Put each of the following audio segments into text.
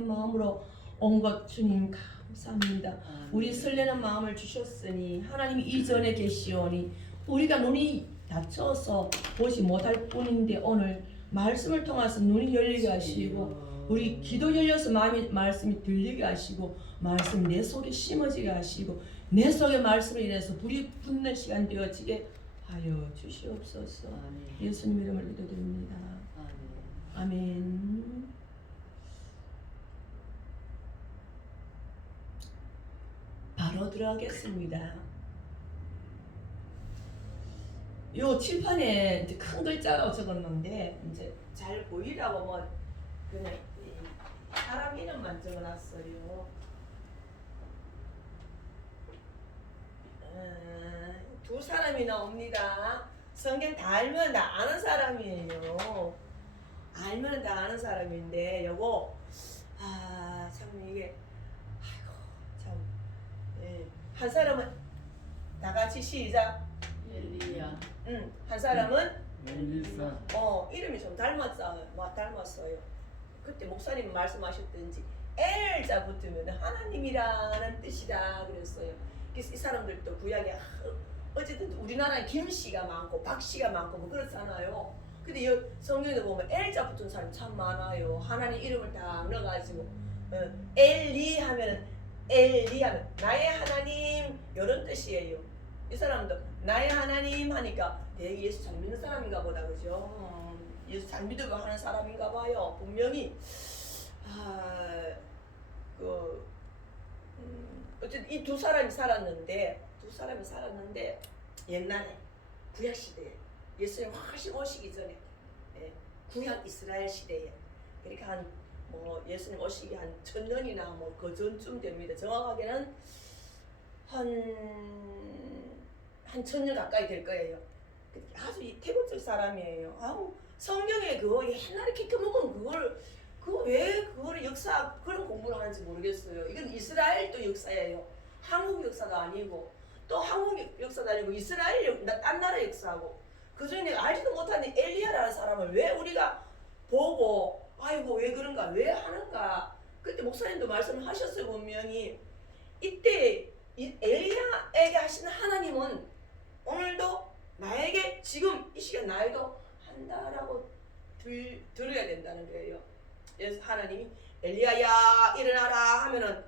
설레는 마음으로 온 것 주님 감사합니다. 우리 설레는 마음을 주셨으니 하나님이 이전에 계시오니 우리가 눈이 닫혀서 보지 못할 뿐인데 오늘 말씀을 통해서 눈이 열리게 하시고 우리 귀도 열려서 말씀이 들리게 하시고 말씀 내 속에 심어지게 하시고 내 속에 말씀을 인해서 불이 붙는 시간 되어지게 하여 주시옵소서. 예수님 이름을 기도드립니다. 아멘. 바로 들어가겠습니다. 요 칠판에 큰 글자로 적었는데 이제 잘 보이라고 뭐 그냥 사람 이름만 적어놨어요. 두 사람이 나옵니다. 성경 다 알면 다 아는 사람이에요. 알면 다 아는 사람인데 요거 참 이게 아이고 참 한 사람은 다 같이 시작. 엘리야. 한 사람은 엘리사. 이름이 좀 닮았어요. 그때 목사님 말씀하셨던지 엘자 붙으면 하나님이라는 뜻이다 그랬어요. 그래서 이 사람들도 구약에 어쨌든 우리나라에 김씨가 많고 박씨가 많고 뭐 그렇잖아요. 근데 이 성경에 보면 엘자 붙은 사람 참 많아요. 하나님 이름을 다 넣어가지고 엘리 하면 나의 하나님 이런 뜻이에요. 이 사람도 나의 하나님 하니까 되게 예수 잘 믿는 사람인가 보다 그죠? 예수 잘 믿으려고 하는 사람인가 봐요. 분명히 어쨌든 이 두 사람이 살았는데 옛날에 구약 시대에 예수님 훨씬 오시기 전에 구약 이스라엘 시대에 그러니까 예수님 오시기 한 1000년이나 뭐 그 전쯤 됩니다. 정확하게는 한 1000년 가까이 될 거예요. 아주 이 태국적 사람이에요. 성경에 그거 옛날에 키켜먹은 그거 왜 그거를 역사 그런 공부를 하는지 모르겠어요. 이건 이스라엘도 역사예요. 한국 역사가 아니고 또 한국 역사도 아니고 이스라엘 딴 나라 역사고 그중에 알지도 못하는 엘리야라는 사람을 왜 우리가 보고 아이고 왜 그런가 왜 하는가 그때 목사님도 말씀을 하셨어요. 분명히 이때 엘리야에게 하시는 하나님은 오늘도 나에게 지금 이 시간 나에도 한다라고 들어야 된다는 거예요. 그래서 하나님이 엘리야야 일어나라 하면은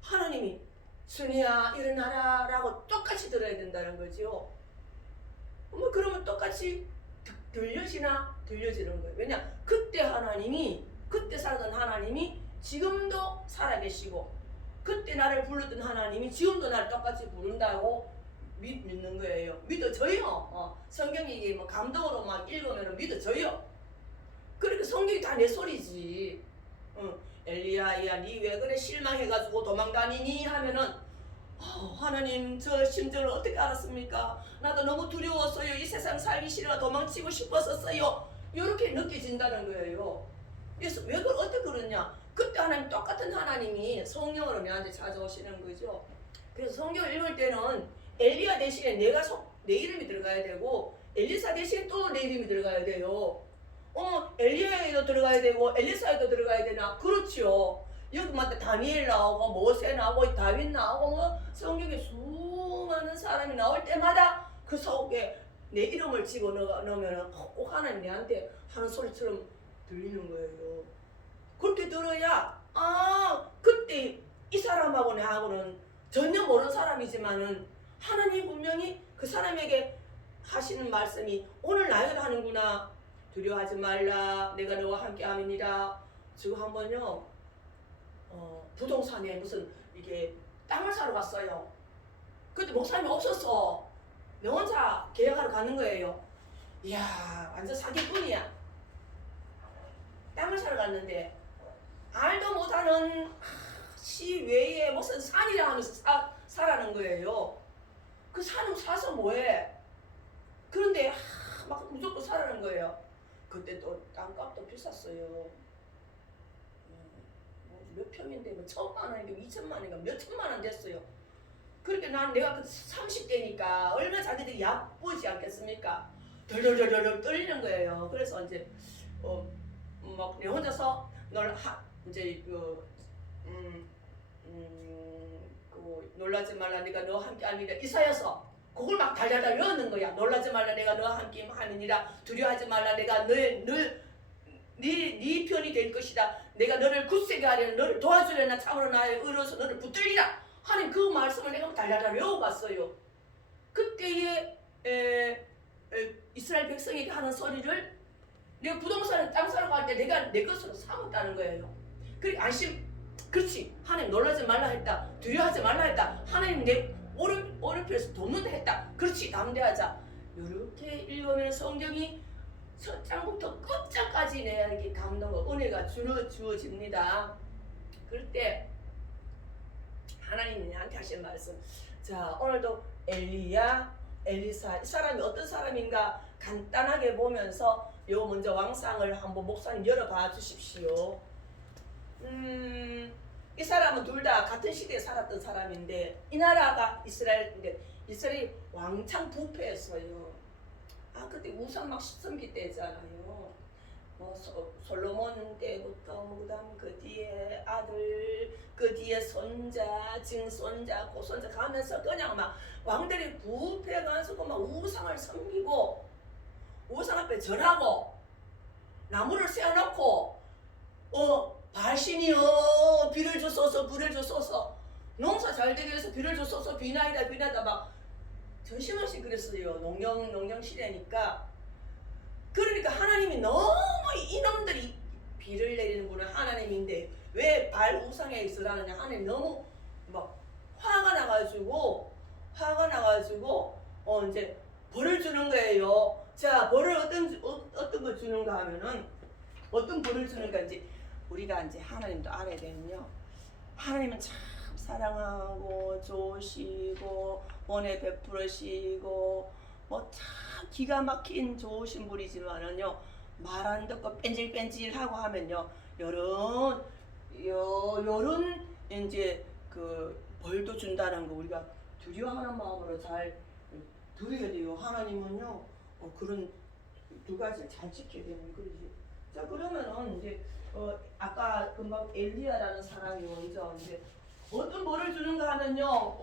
하나님이 순이야 일어나라 라고 똑같이 들어야 된다는 거죠. 그러면 똑같이 들려지는 거예요. 왜냐 그때 살던 하나님이 지금도 살아계시고 그때 나를 불렀던 하나님이 지금도 나를 똑같이 부른다고 믿는 거예요. 믿어져요. 성경이 뭐 감동으로 막 읽으면 믿어져요. 그러니까 성경이 다 내 소리지. 엘리야야 니 왜 그래 실망해가지고 도망다니니 하면은 하나님 저 심정을 어떻게 알았습니까? 나도 너무 두려웠어요. 이 세상 살기 싫어 도망치고 싶었었어요. 이렇게 느껴진다는 거예요. 그래서 왜 어떻게 그러냐? 그때 하나님 똑같은 하나님이 성령으로 내한테 찾아오시는 거죠. 그래서 성경을 읽을 때는 엘리야 대신에 내 이름이 들어가야 되고 엘리사 대신에 또 내 이름이 들어가야 돼요. 엘리야에도 들어가야 되고 엘리사에도 들어가야 되나? 그렇죠. 여기 막 다니엘 나오고 모세 나오고 다윗 나오고 뭐 성경에 수많은 사람이 나올 때마다 그 속에 내 이름을 집어넣으면 꼭 하나님 내한테 하는 소리처럼 들리는 거예요. 그렇게 들어야 그때 이 사람하고 내하고는 전혀 모르는 사람이지만은 하나님 분명히 그 사람에게 하시는 말씀이 오늘 나에게도 하는구나. 두려워하지 말라 내가 너와 함께 함이니라. 지금 한번요 부동산에 무슨 이게 땅을 사러 갔어요. 그때 목사님이 없었어. 내 혼자 계약하러 가는 거예요. 이야 완전 사기꾼이야. 땅을 사러 갔는데 알도 못하는 시외에 무슨 산이라 하면서 사라는 거예요. 그 산을 사서 뭐해? 그런데 막 무조건 사라는 거예요. 그때 또 땅값도 비쌌어요. 몇 평인데 뭐 1000만 원인가 2000만 원인가 몇 천만 원 됐어요. 그러니까 내가 그 30대니까 얼마나 자기들이 야쁘지 않겠습니까? 덜덜덜덜 떨리는 거예요. 그래서 이제 막 내 혼자서 이제 그 놀라지 말라 내가 너와 함께 함이라 이사야서 그걸 막 달달달 외우는 거야. 놀라지 말라 내가 너와 함께 함이니라. 두려워하지 말라 내가 네 편이 될 것이다. 내가 너를 굳세게 하려는 너를 도와주려나 참으로 나의 의로서 너를 붙들리라 하는 그 말씀을 내가 달달달 외워봤어요. 그때에 이스라엘 백성에게 하는 소리를 내가 부동산을 땅 사러 갈 때 내가 내 것으로 삼았다는 거예요. 그래 그렇지. 하나님 놀라지 말라 했다. 두려워하지 말라 했다. 하나님 내 오른편에서 돕는다 했다. 그렇지. 담대하자. 이렇게 읽으면 성경이 첫 장부터 끝장까지 내게 감동과 은혜가 주어집니다. 그럴 때 하나님이 나한테 하신 말씀. 자, 오늘도 엘리야, 엘리사 이 사람이 어떤 사람인가 간단하게 보면서 요 먼저 왕상을 한번 목사님 열어봐 주십시오. 이 사람은 둘 다 같은 시대에 살았던 사람인데 이 나라가 이스라엘이 왕창 부패했어요. 그때 우상 막 시선비 때잖아요. 솔로몬 때부터 그다음 그 뒤에 아들, 그 뒤에 손자, 증손자, 고손자 가면서 그냥 막 왕들이 부패가지고 막 우상을 섬기고 우상 앞에 절하고 나무를 세워놓고 발신이여 비를 주소서 불을 주소서 농사 잘 되게 해서 비를 주소서 비나이다 막 전심없이 그랬어요. 농경 시대니까. 그러니까 하나님이 너무 이놈들이 비를 내리는 분은 하나님인데 왜 발 우상에 있으라느냐. 하나님 너무 막 화가 나가지고 이제 벌을 주는 거예요. 자, 벌을 어떤 거 주는가 하면은 어떤 벌을 주는가 이제 우리가 이제 하나님도 알아야 되는요. 하나님은 참 사랑하고 좋으시고 은혜 베풀으시고 뭐 참 기가 막힌 좋으신 분이지만은요 말 안 듣고 뺀질뺀질하고 하면요 요런 이제 그 벌도 준다는 거 우리가 두려워하는 마음으로 잘 드려야 돼요. 하나님은요 그런 두 가지를 잘 지켜야 되는 거지. 자, 그러면은 이제 아까 금방 엘리야라는 사람이 먼저 이제 어떤 벌을 주는가 하면요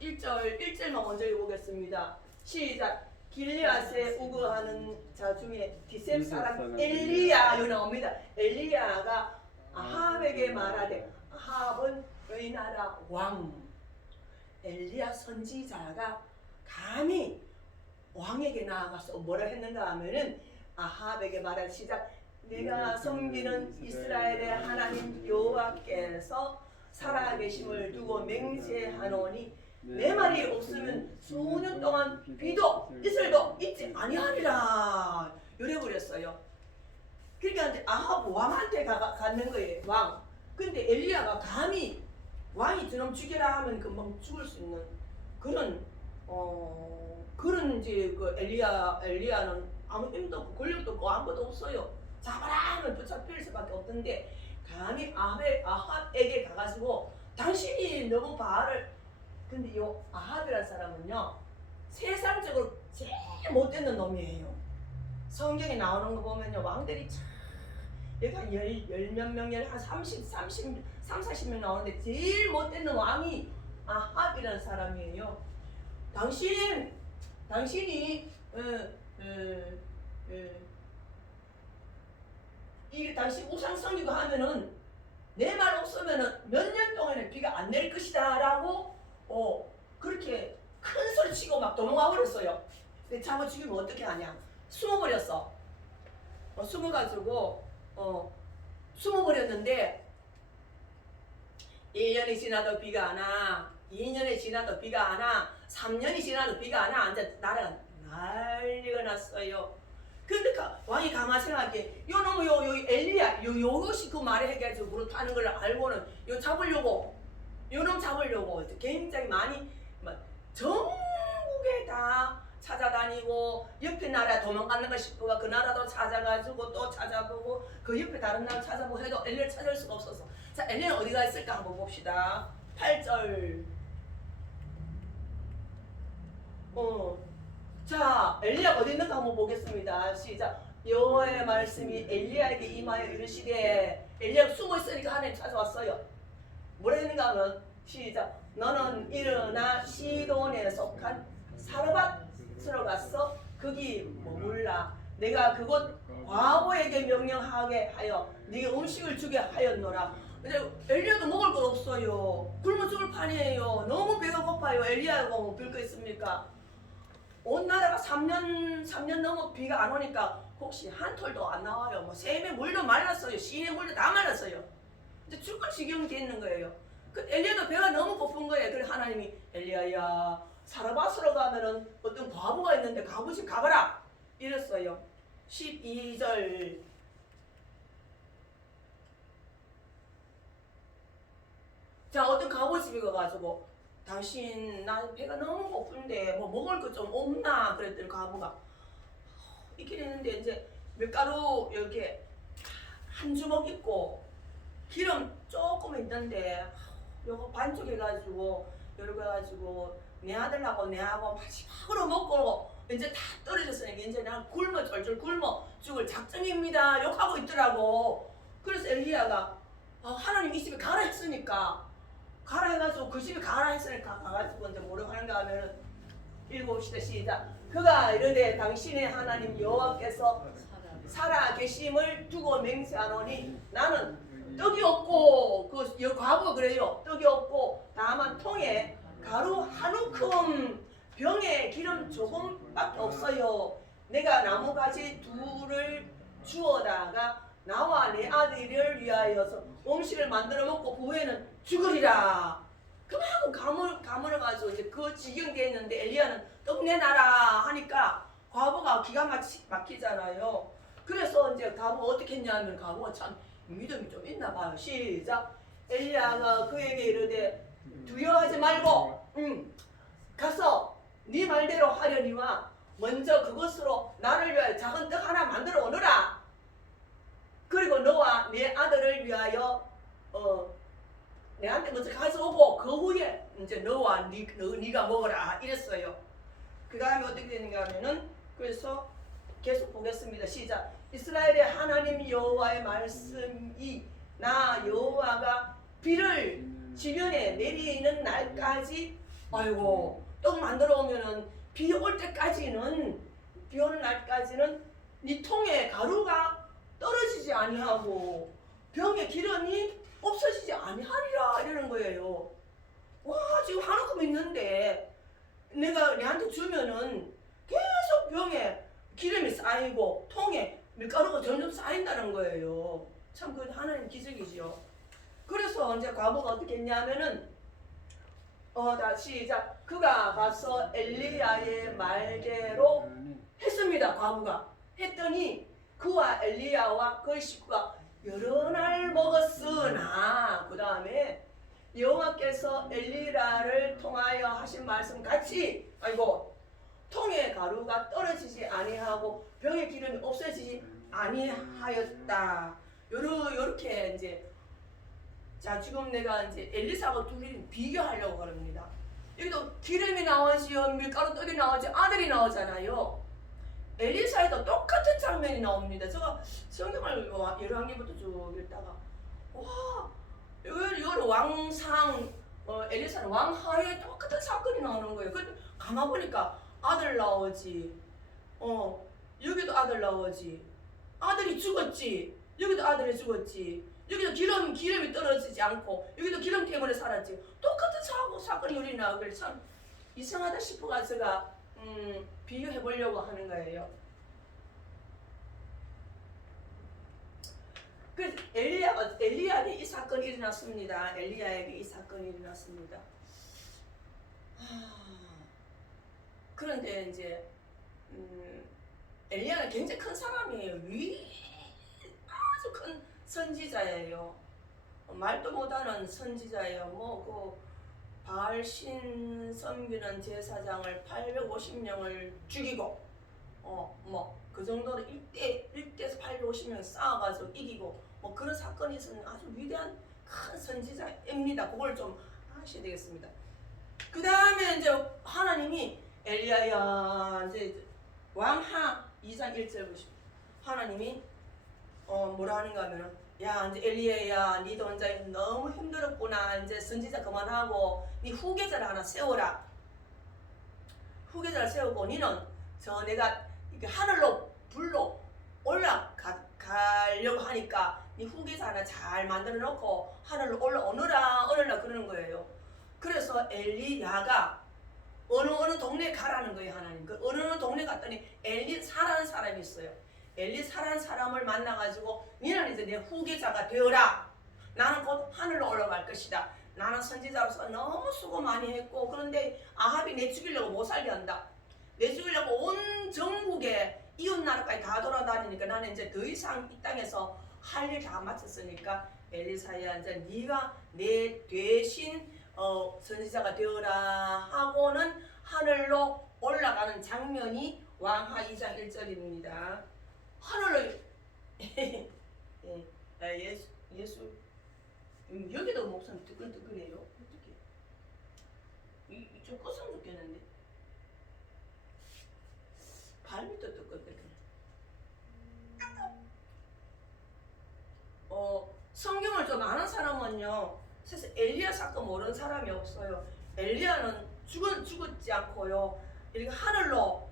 1절만 먼저 읽어보겠습니다. 시작. 길리앗에 우거하는 자 중에 디셉 사람 엘리야 여기 나옵니다. 엘리야가 아합에게 말하되 아합은 의 나라 왕. 엘리야 선지자가 감히 왕에게 나아가서 뭐라 했는가 하면은 아합에게 말할 시작. 내가 섬기는 이스라엘의 하나님 여호와께서 살아계심을 두고 맹세하노니 내 말이 없으면 수년 동안 비도 이슬도 있지 아니하리라 이래 버렸어요. 그러니까 이제 아합 왕한테 갔는 거예요. 왕. 근데 엘리야가 감히 왕이 저놈 죽여라 하면 금방 죽을 수 있는 그런 이제 그 엘리야는 아무 힘도 없고 권력도 없고 아무것도 없어요. 잡아라 하면 붙잡힐 수밖에 없던데 감히 아합에게 가가지고 당신이 너무 바알을. 근데 이 아합이라는 사람은요 세상적으로 제일 못되는 놈이에요. 성경에 나오는 거 보면요 왕들이 참 여기 한 열몇 명, 한 40명 나오는데 제일 못되는 왕이 아합이라는 사람이에요. 당신이 이게 당신 우상 섬기고 하면은 내 말 없으면은 몇 년 동안은 비가 안 낼 것이다 라고 그렇게 큰 소리 치고 막 도망가 버렸어요. 근데 잡아 죽이면 어떻게 하냐? 숨어버렸어. 숨어버렸는데 1년이 지나도 비가 안 와. 2년이 지나도 비가 안 와. 3년이 지나도 비가 안 와. 이제 나라가 난리가 났어요. 근데 왕이 가만히 생각해. 요 엘리야 요것이 그 말에 해가지고 그렇다는 걸 알고는 요 요놈 잡으려고 굉장히 많이 전국에 다 찾아다니고 옆에 나라 도망가는 거 싶어가 그 나라도 찾아가지고 또 찾아보고 그 옆에 다른 나라 찾아보고 해도 엘리를 찾을 수가 없어서. 자, 엘리는 어디가 있을까 한번 봅시다. 8절. 자, 엘리야가 어디 있는가 한번 보겠습니다. 시작. 여호와의 말씀이 엘리야에게 임하여 이르시되 엘리야가 숨어 있으니까 하나님 찾아왔어요. 뭐라 했는가 하면 시작. 너는 일어나 시돈에 속한 사르밧으로 가서 거기 머물라. 내가 그곳 과부에게 명령하게 하여 네게 음식을 주게 하였노라. 근데 엘리야도 먹을 것 없어요. 굶어 죽을 판이에요. 너무 배가 고파요. 엘리야가 뭐 별 거 있습니까? 온 나라가 3년 넘어 비가 안 오니까 혹시 한 톨도 안 나와요. 뭐 샘에 물도 말랐어요. 시내 물도 다 말랐어요. 이제 죽을 지경이 돼 있는 거예요. 그 엘리야도 배가 너무 고픈 거예요. 그래서 하나님이 엘리야야 사르밧으로 가면은 어떤 과부가 있는데 과부 집 가봐라 이랬어요. 12절 자 어떤 과부 집에 가가지고 당신 나 배가 너무 고픈데 뭐 먹을 거 좀 없나 그랬더니 과부가 있긴 했는데 이제 밀가루 이렇게 한 주먹 있고 기름 조금 있는데 요거 반쪽 해가지고 요렇게 해가지고 내 아들하고 내하고 마지막으로 먹고 이제 다 떨어졌으니까 이제 나 굶어 쫄쫄 굶어 죽을 작정입니다 욕하고 있더라고. 그래서 엘리야가 하나님 이 집에 가라 했으니까 가라 해가지고 그 집에 가라 했으니까 가가지고 이제 뭐라고 하는가 하면은 읽어봅시다. 시작. 그가 이르되 당신의 하나님 여호와께서 살아 계심을 두고 맹세하노니 나는 떡이 없고 그 과부가 그래요. 떡이 없고 다만 통에 가루 한 움큼 병에 기름 조금밖에 없어요. 내가 나무가지 둘을 주어다가 나와 내 아들을 위하여서 음식을 만들어 먹고 그 후에는 죽으리라. 그만하고 가물어가지고 이제 그 지경 돼 있는데 엘리야는 떡 내놔라 하니까 과부가 기가 막히잖아요. 그래서 이제 과부가 어떻게 했냐면 과부가 참 믿음이 좀 있나 봐요. 시작. 엘리야가 그에게 이르되 두려워하지 말고 가서 네 말대로 하려니와 먼저 그것으로 나를 위하여 작은 떡 하나 만들어 오너라. 그리고 너와 네 아들을 위하여 내한테 먼저 가져오고 그 후에 이제 너와 네가 먹어라 이랬어요. 그 다음에 어떻게 되는가 하면은 그래서 계속 보겠습니다. 시작. 이스라엘의 하나님 여호와의 말씀이 나 여호와가 비를 지면에 내리는 날까지 아이고 떡 만들어 오면은 비 올 때까지는 비 오는 날까지는 네 통에 가루가 떨어지지 아니하고 병에 기름이 없어지지 아니하리라 이러는 거예요. 와 지금 하나끔 있는데 내가 내한테 주면은 계속 병에 기름이 쌓이고 통에 밀가루가 점점 쌓인다는 거예요. 참 그 하나님 기적이죠. 그래서 이제 과부가 어떻게 했냐면은 다 시작. 그가 가서 엘리야의 말대로 했습니다. 과부가 했더니 그와 엘리야와 그의 식구가 여러 날 먹었으나 그 다음에 여호와께서 엘리야를 통하여 하신 말씀 같이 아이고 통에 가루가 떨어지지 아니하고 병의 기름이 없어지지 아니하였다. 요렇게 이제 자 지금 내가 이제 엘리사하고 둘이 비교하려고 합니다. 여기도 기름이 나오지요, 밀가루 떡이 나오지, 아들이 나오잖아요. 엘리사에도 똑같은 장면이 나옵니다. 제가 성경을 열왕기부터 쭉 읽다가 와 이거는 왕상 엘리사는 왕하에 똑같은 사건이 나오는 거예요. 그 가만 보니까 아들 나오지, 여기도 아들 나오지, 아들이 죽었지, 여기도 아들이 죽었지, 여기도 기름이 떨어지지 않고 여기도 기름 때문에 살았지. 똑같은 사건이 우리 나오길 참 이상하다 싶어가지고 제가 비교해 보려고 하는 거예요. 그래서 엘리야에게 이 사건이 일어났습니다. 엘리야에게 이 사건이 일어났습니다. 그런데 이제 엘리야는 굉장히 큰 사람이에요. 아주 큰 선지자예요. 말도 못하는 선지자예요. 그 바알신 섬기는 제사장을 850명을 죽이고 그 정도로 1대에서 850명 싸워가지고 이기고 그런 사건이 있었는 아주 위대한 큰 선지자입니다. 그걸 좀 아셔야 되겠습니다. 그 다음에 이제 하나님이 엘리야야 이제 왕하 2장 1절 보십시오. 하나님이 뭐라 하는가 하면은 야 이제 엘리야야 니도 이제 너무 힘들었구나. 이제 선지자 그만하고 니 후계자를 하나 세워라. 후계자를 세우고 니는 저 내가 이렇게 하늘로 불로 올라가려고 하니까 니 후계자 하나 잘 만들어 놓고 하늘로 올라오느라 그러는 거예요. 그래서 엘리야가 어느 동네에 가라는 거예요. 하나님. 그 어느 동네 갔더니 엘리사라는 사람이 있어요. 엘리사라는 사람을 만나가지고 니는 이제 내 후계자가 되어라. 나는 곧 하늘로 올라갈 것이다. 나는 선지자로서 너무 수고 많이 했고 그런데 아합이 내 죽이려고 못 살게 한다. 내 죽이려고 온 전국에 이웃 나라까지 다 돌아다니니까 나는 이제 더 이상 이 땅에서 할 일 다 마쳤으니까 엘리사야 이제 네가 내 대신 선지자가 되어라 하고는 하늘로 올라가는 장면이 왕하 2장 1절입니다. 하늘을 예수 여기도 목소리 뜨끈뜨끈해요. 어떻게 좀 껐으면 좋겠는데 발밑도 뜨끈뜨끈. 성경을 좀 아는 사람은요 사실 엘리야 사건 모르는 사람이 없어요. 엘리야는 죽었지 않고요 이렇게 하늘로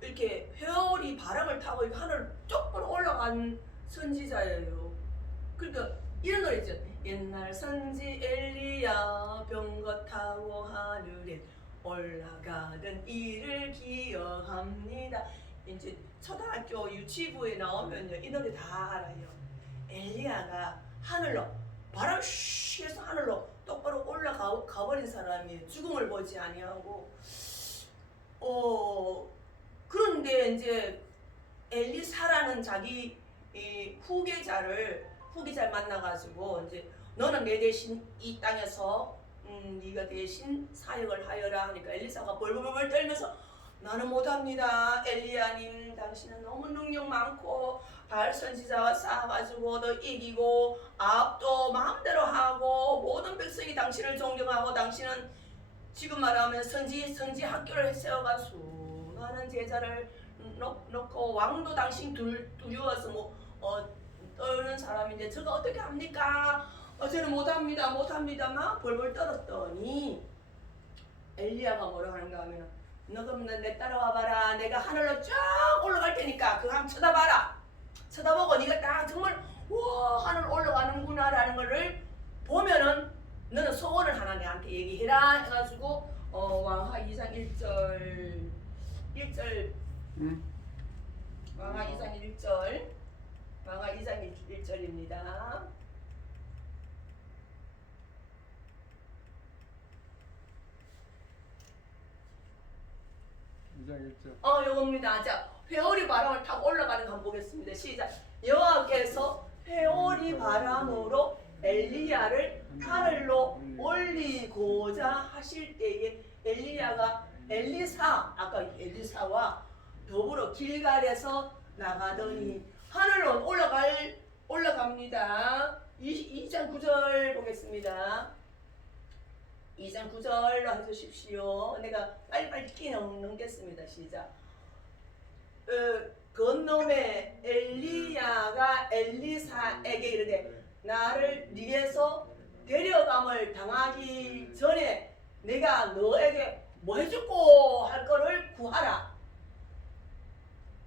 이렇게 회오리 바람을 타고 이렇게 하늘 쪽으로 올라간 선지자예요. 그러니까 이런 노래 있죠. 옛날 선지 엘리야 병거 타고 하늘에 올라가던 일을 기억합니다. 이제 초등학교 유치부에 나오면요 이 노래 다 알아요. 엘리야가 하늘로 바람 쉬 해서 하늘로 똑바로 올라가버린 사람이에요. 죽음을 보지 아니하고. 그런데 이제 엘리사라는 자기 후계자를 만나가지고 이제 너는 내 대신 이 땅에서 네가 대신 사역을 하여라 하니까 엘리사가 벌벌벌 떨면서 나는 못합니다. 엘리야님 당신은 너무 능력 많고 바알 선지자와 싸워가지고 너 이기고 아합도 마음대로 하고 모든 백성이 당신을 존경하고 당신은 지금 말하면 선지 학교를 세워가 수많은 제자를 놓고 왕도 당신 두려워서 떠는 사람인데 저거 어떻게 합니까? 저는 못합니다 막 벌벌 떨었더니 엘리야가 뭐라 하는가 하면 너 그럼 내 따라와봐라. 내가 하늘로 쫙 올라갈 테니까 그거 한번 쳐다보고 네가 딱 정말 와 하늘 올라가는구나 라는 거를 보면은 너는 소원을 하나 내한테 얘기해라 해가지고 왕하 2장 1절 왕하 2장 1절입니다. 요겁니다. 자, 회오리 바람을 타고 올라가는 거 한번 보겠습니다. 시작. 여호와께서 회오리 바람으로 엘리야를 하늘로 올리고자 하실 때에 엘리야가 아까 엘리사와 더불어 길갈에서 나가더니 하늘로 올라갑니다. 2장 9절 보겠습니다. 2장 9절로 해주십시오. 내가 빨리 넘겠습니다. 시작. 건너매 엘리야가 엘리사에게 이르되 나를 네에서 데려감을 당하기 전에 내가 너에게 뭐 해주고 할 거를 구하라.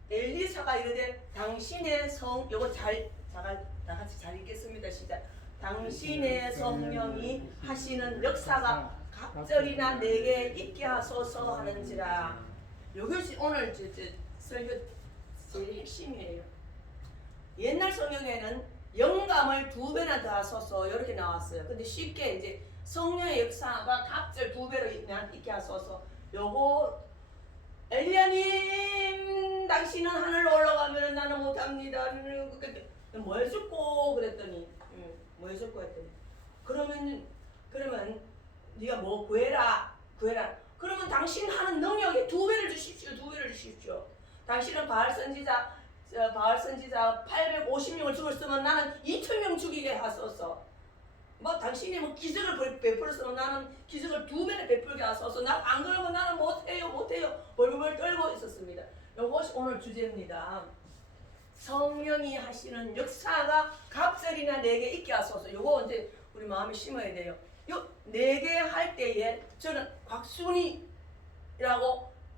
엘리사가 이르되 당신의 요거 다 같이 잘 읽겠습니다. 시작. 당신의 성령이 하시는 역사가 갑절이나 내게 있게 하소서 하는지라. 이것이 오늘 설교 제일 핵심이에요. 옛날 성경에는 영감을 2배나 더하소서 이렇게 나왔어요. 근데 쉽게 이제 성령의 역사가 갑절 2배로 있게 하소서. 요거 엘리야님 당신은 하늘로 올라가면 나는 못합니다. 뭐 해줬고 그랬더니 뭐 해줬고 했더니 그러면 네가 뭐 구해라. 그러면 당신 하는 능력에 2배를 주십시오. 당신은 바알 선지자 850명을 죽였으면 나는 2000명 죽이게 하소서. 당신이 기적을 베풀었으면 나는 기적을 2배나 베풀게 하소서. 안 그러면 나는 못해요. 벌벌 떨고 있었습니다. 이것이 오늘 주제입니다. 성령이 하시는 역사가 갑절이나 내게 있게 하소서. 요거 이제 우리 마음에 심어야 돼요. 요 내게 할 때에 저는 곽순이라고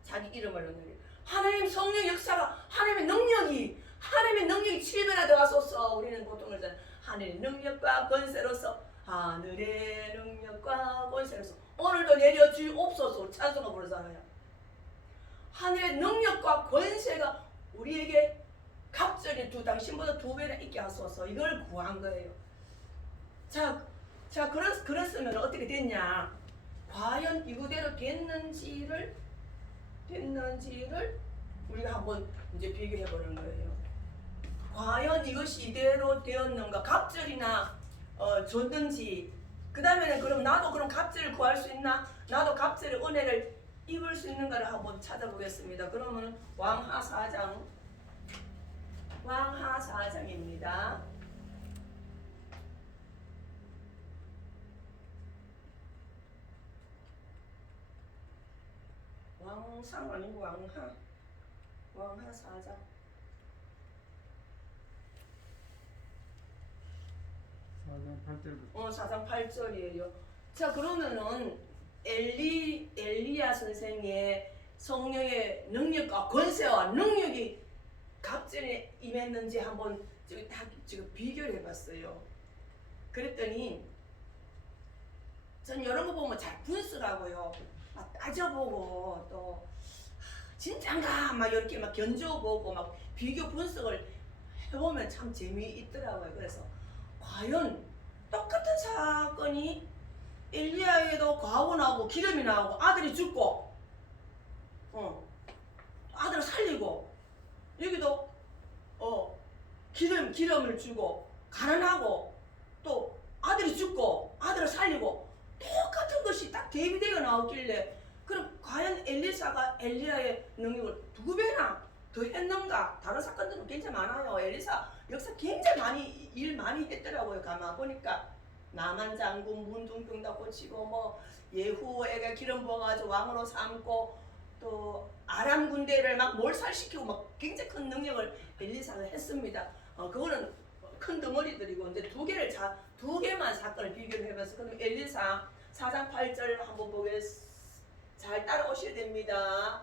자기 이름을 넣는 거예요. 하나님 성령 역사가 하나님의 능력이 7배나 들어가소서. 우리는 보통 그러잖아요. 하늘의 능력과 권세로서 하늘의 능력과 권세로서 오늘도 내려주옵소서. 찬송가 부르잖아요. 하늘의 능력과 권세가 우리에게 갑절이 당신보다 2배나 있게 하소서. 이걸 구한 거예요. 자 그랬으면 어떻게 됐냐? 과연 이거대로 됐는지를 우리가 한번 이제 비교해 보는 거예요. 과연 이것이 이대로 되었는가? 갑절이나 줬는지. 그 다음에는 그럼 나도 그럼 갑절을 구할 수 있나? 나도 갑절의 은혜를 입을 수 있는가를 한번 찾아보겠습니다. 그러면 왕하 4장입니다. 왕상 아니고 왕하 4장. 4장 8절이에요. 자, 그러면은 엘리야 선생의 성령의 능력과 권세와 능력이 갑절에 임했는지 한번 지금 비교를 해봤어요. 그랬더니 전 이런 거 보면 잘 분석하고요. 막 따져보고 또 진짠가 막 이렇게 막 견줘보고 막 비교 분석을 해보면 참 재미있더라고요. 그래서 과연 똑같은 사건이 엘리야에도 과부 나오고 기름이 나오고 아들이 죽고 아들을 살리고 여기도 기름을 주고 가난하고 또 아들이 죽고 아들을 살리고 똑같은 것이 딱 대비되어 나오길래 그럼 과연 엘리사가 엘리야의 능력을 2배나 더 했는가? 다른 사건들은 굉장히 많아요. 엘리사 역사 굉장히 일 많이 했더라고요. 가만 보니까 나만 장군 문둥병 고치고 뭐 예후에게 기름 부어가지고 왕으로 삼고 또 아람 군대를 막 몰살시키고 막 굉장히 큰 능력을 엘리사가 했습니다. 그거는 큰 덩어리들이고 이제 두 개만 사건을 비교를 해봐서 그럼 엘리사 4장 8절 한번 보겠습니다. 잘 따라오셔야 됩니다.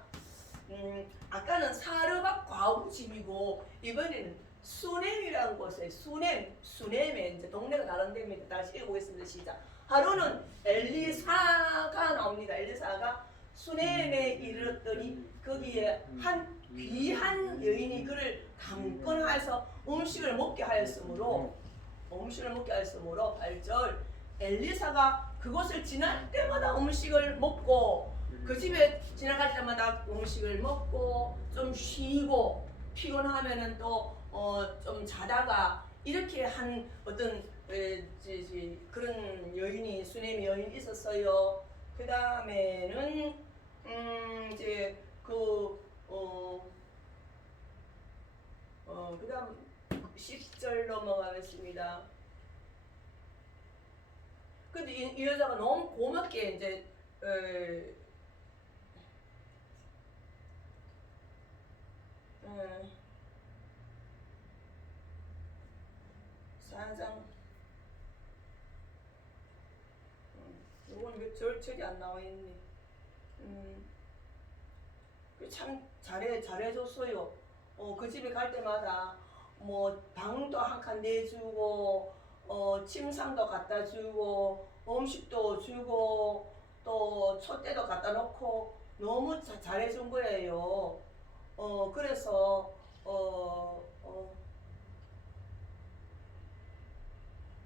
아까는 사르밧 과부 집이고 이번에는 수넴이라는 곳에 수넴에 이제 동네가 다른 데입니다. 다시 읽어보겠습니다. 시작. 하루는 엘리사가 나옵니다. 엘리사가 수넴에 이르렀더니 거기에 한 귀한 여인이 그를 강권하여서 음식을 먹게 하였으므로 8절 엘리사가 그곳을 지날 때마다 음식을 먹고 그 집에 지나갈 때마다 음식을 먹고 좀 쉬고 피곤하면은 또 좀 자다가 이렇게 한 어떤 그런 여인이 수넴 여인이 있었어요. 그 다음에는 이제 그다음 10절 넘어가겠습니다. 근데 이 여자가 너무 고맙게 이제 4장 이건 왜 절철이 안 나와 있니? 참 잘해줬어요. 그 집에 갈 때마다 뭐 방도 한 칸 내주고 침상도 갖다 주고 음식도 주고 또 촛대도 갖다 놓고 너무 잘해준 거예요. 그래서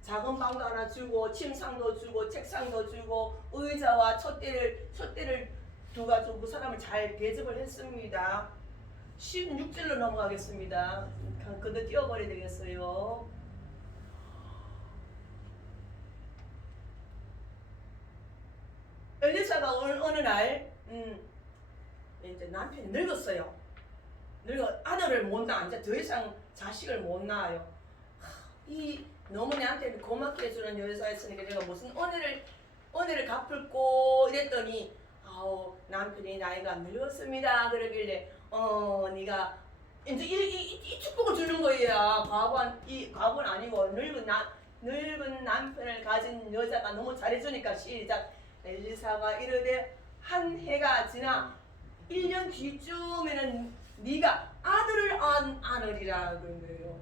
작은 방도 하나 주고 침상도 주고 책상도 주고 의자와 촛대를 두가지고 그 사람을 잘 대접을 했습니다. 16절로 넘어가겠습니다. 그대로 띄워버려야 되겠어요. 엘리사가 어느 날 이제 남편이 늙었어요. 아들을 못 낳아. 이제 더 이상 자식을 못 낳아요. 이 너무 내한테 고맙게 해주는 여자였으니까 내가 무슨 은혜를 갚을꼬 이랬더니 남편이 나이가 늙었습니다. 그러길래 네가 이제 이 축복을 주는 거예요. 과부는 아니고 늙은 남편을 가진 여자가 너무 잘해주니까 시작. 엘리사가 이르되 한 해가 지나 1년 뒤쯤에는 네가 아들을 안으리라 그런 거예요.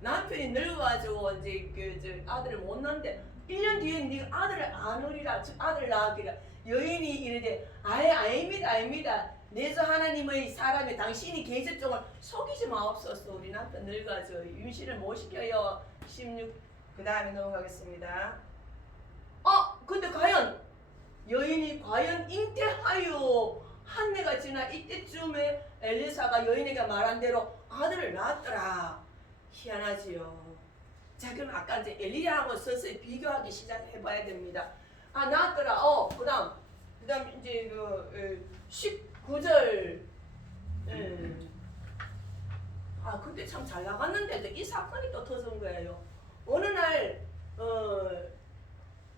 남편이 늙어가지고 이제 아들을 못 낳는데 1년 뒤에 네가 아들을 안으리라, 즉 아들을 낳으리라. 여인이 이르되 아닙니다. 내주 하나님의 사람이 당신이 계집종을 속이지 마옵소서. 우리 남편 늙어가지고 임신을 못 시켜요. 16 그 다음에 넘어가겠습니다. 근데 여인이 과연 잉태하여 한 해가 지나 이때쯤에 엘리사가 여인에게 말한 대로 아들을 낳았더라. 희한하지요. 자, 그럼 아까 이제 엘리야하고 서서히 비교하기 시작해봐야 됩니다. 낳았더라. 그다음 이제 19절. 근데 참 잘 나갔는데 이 사건이 또 터진 거예요. 어느 날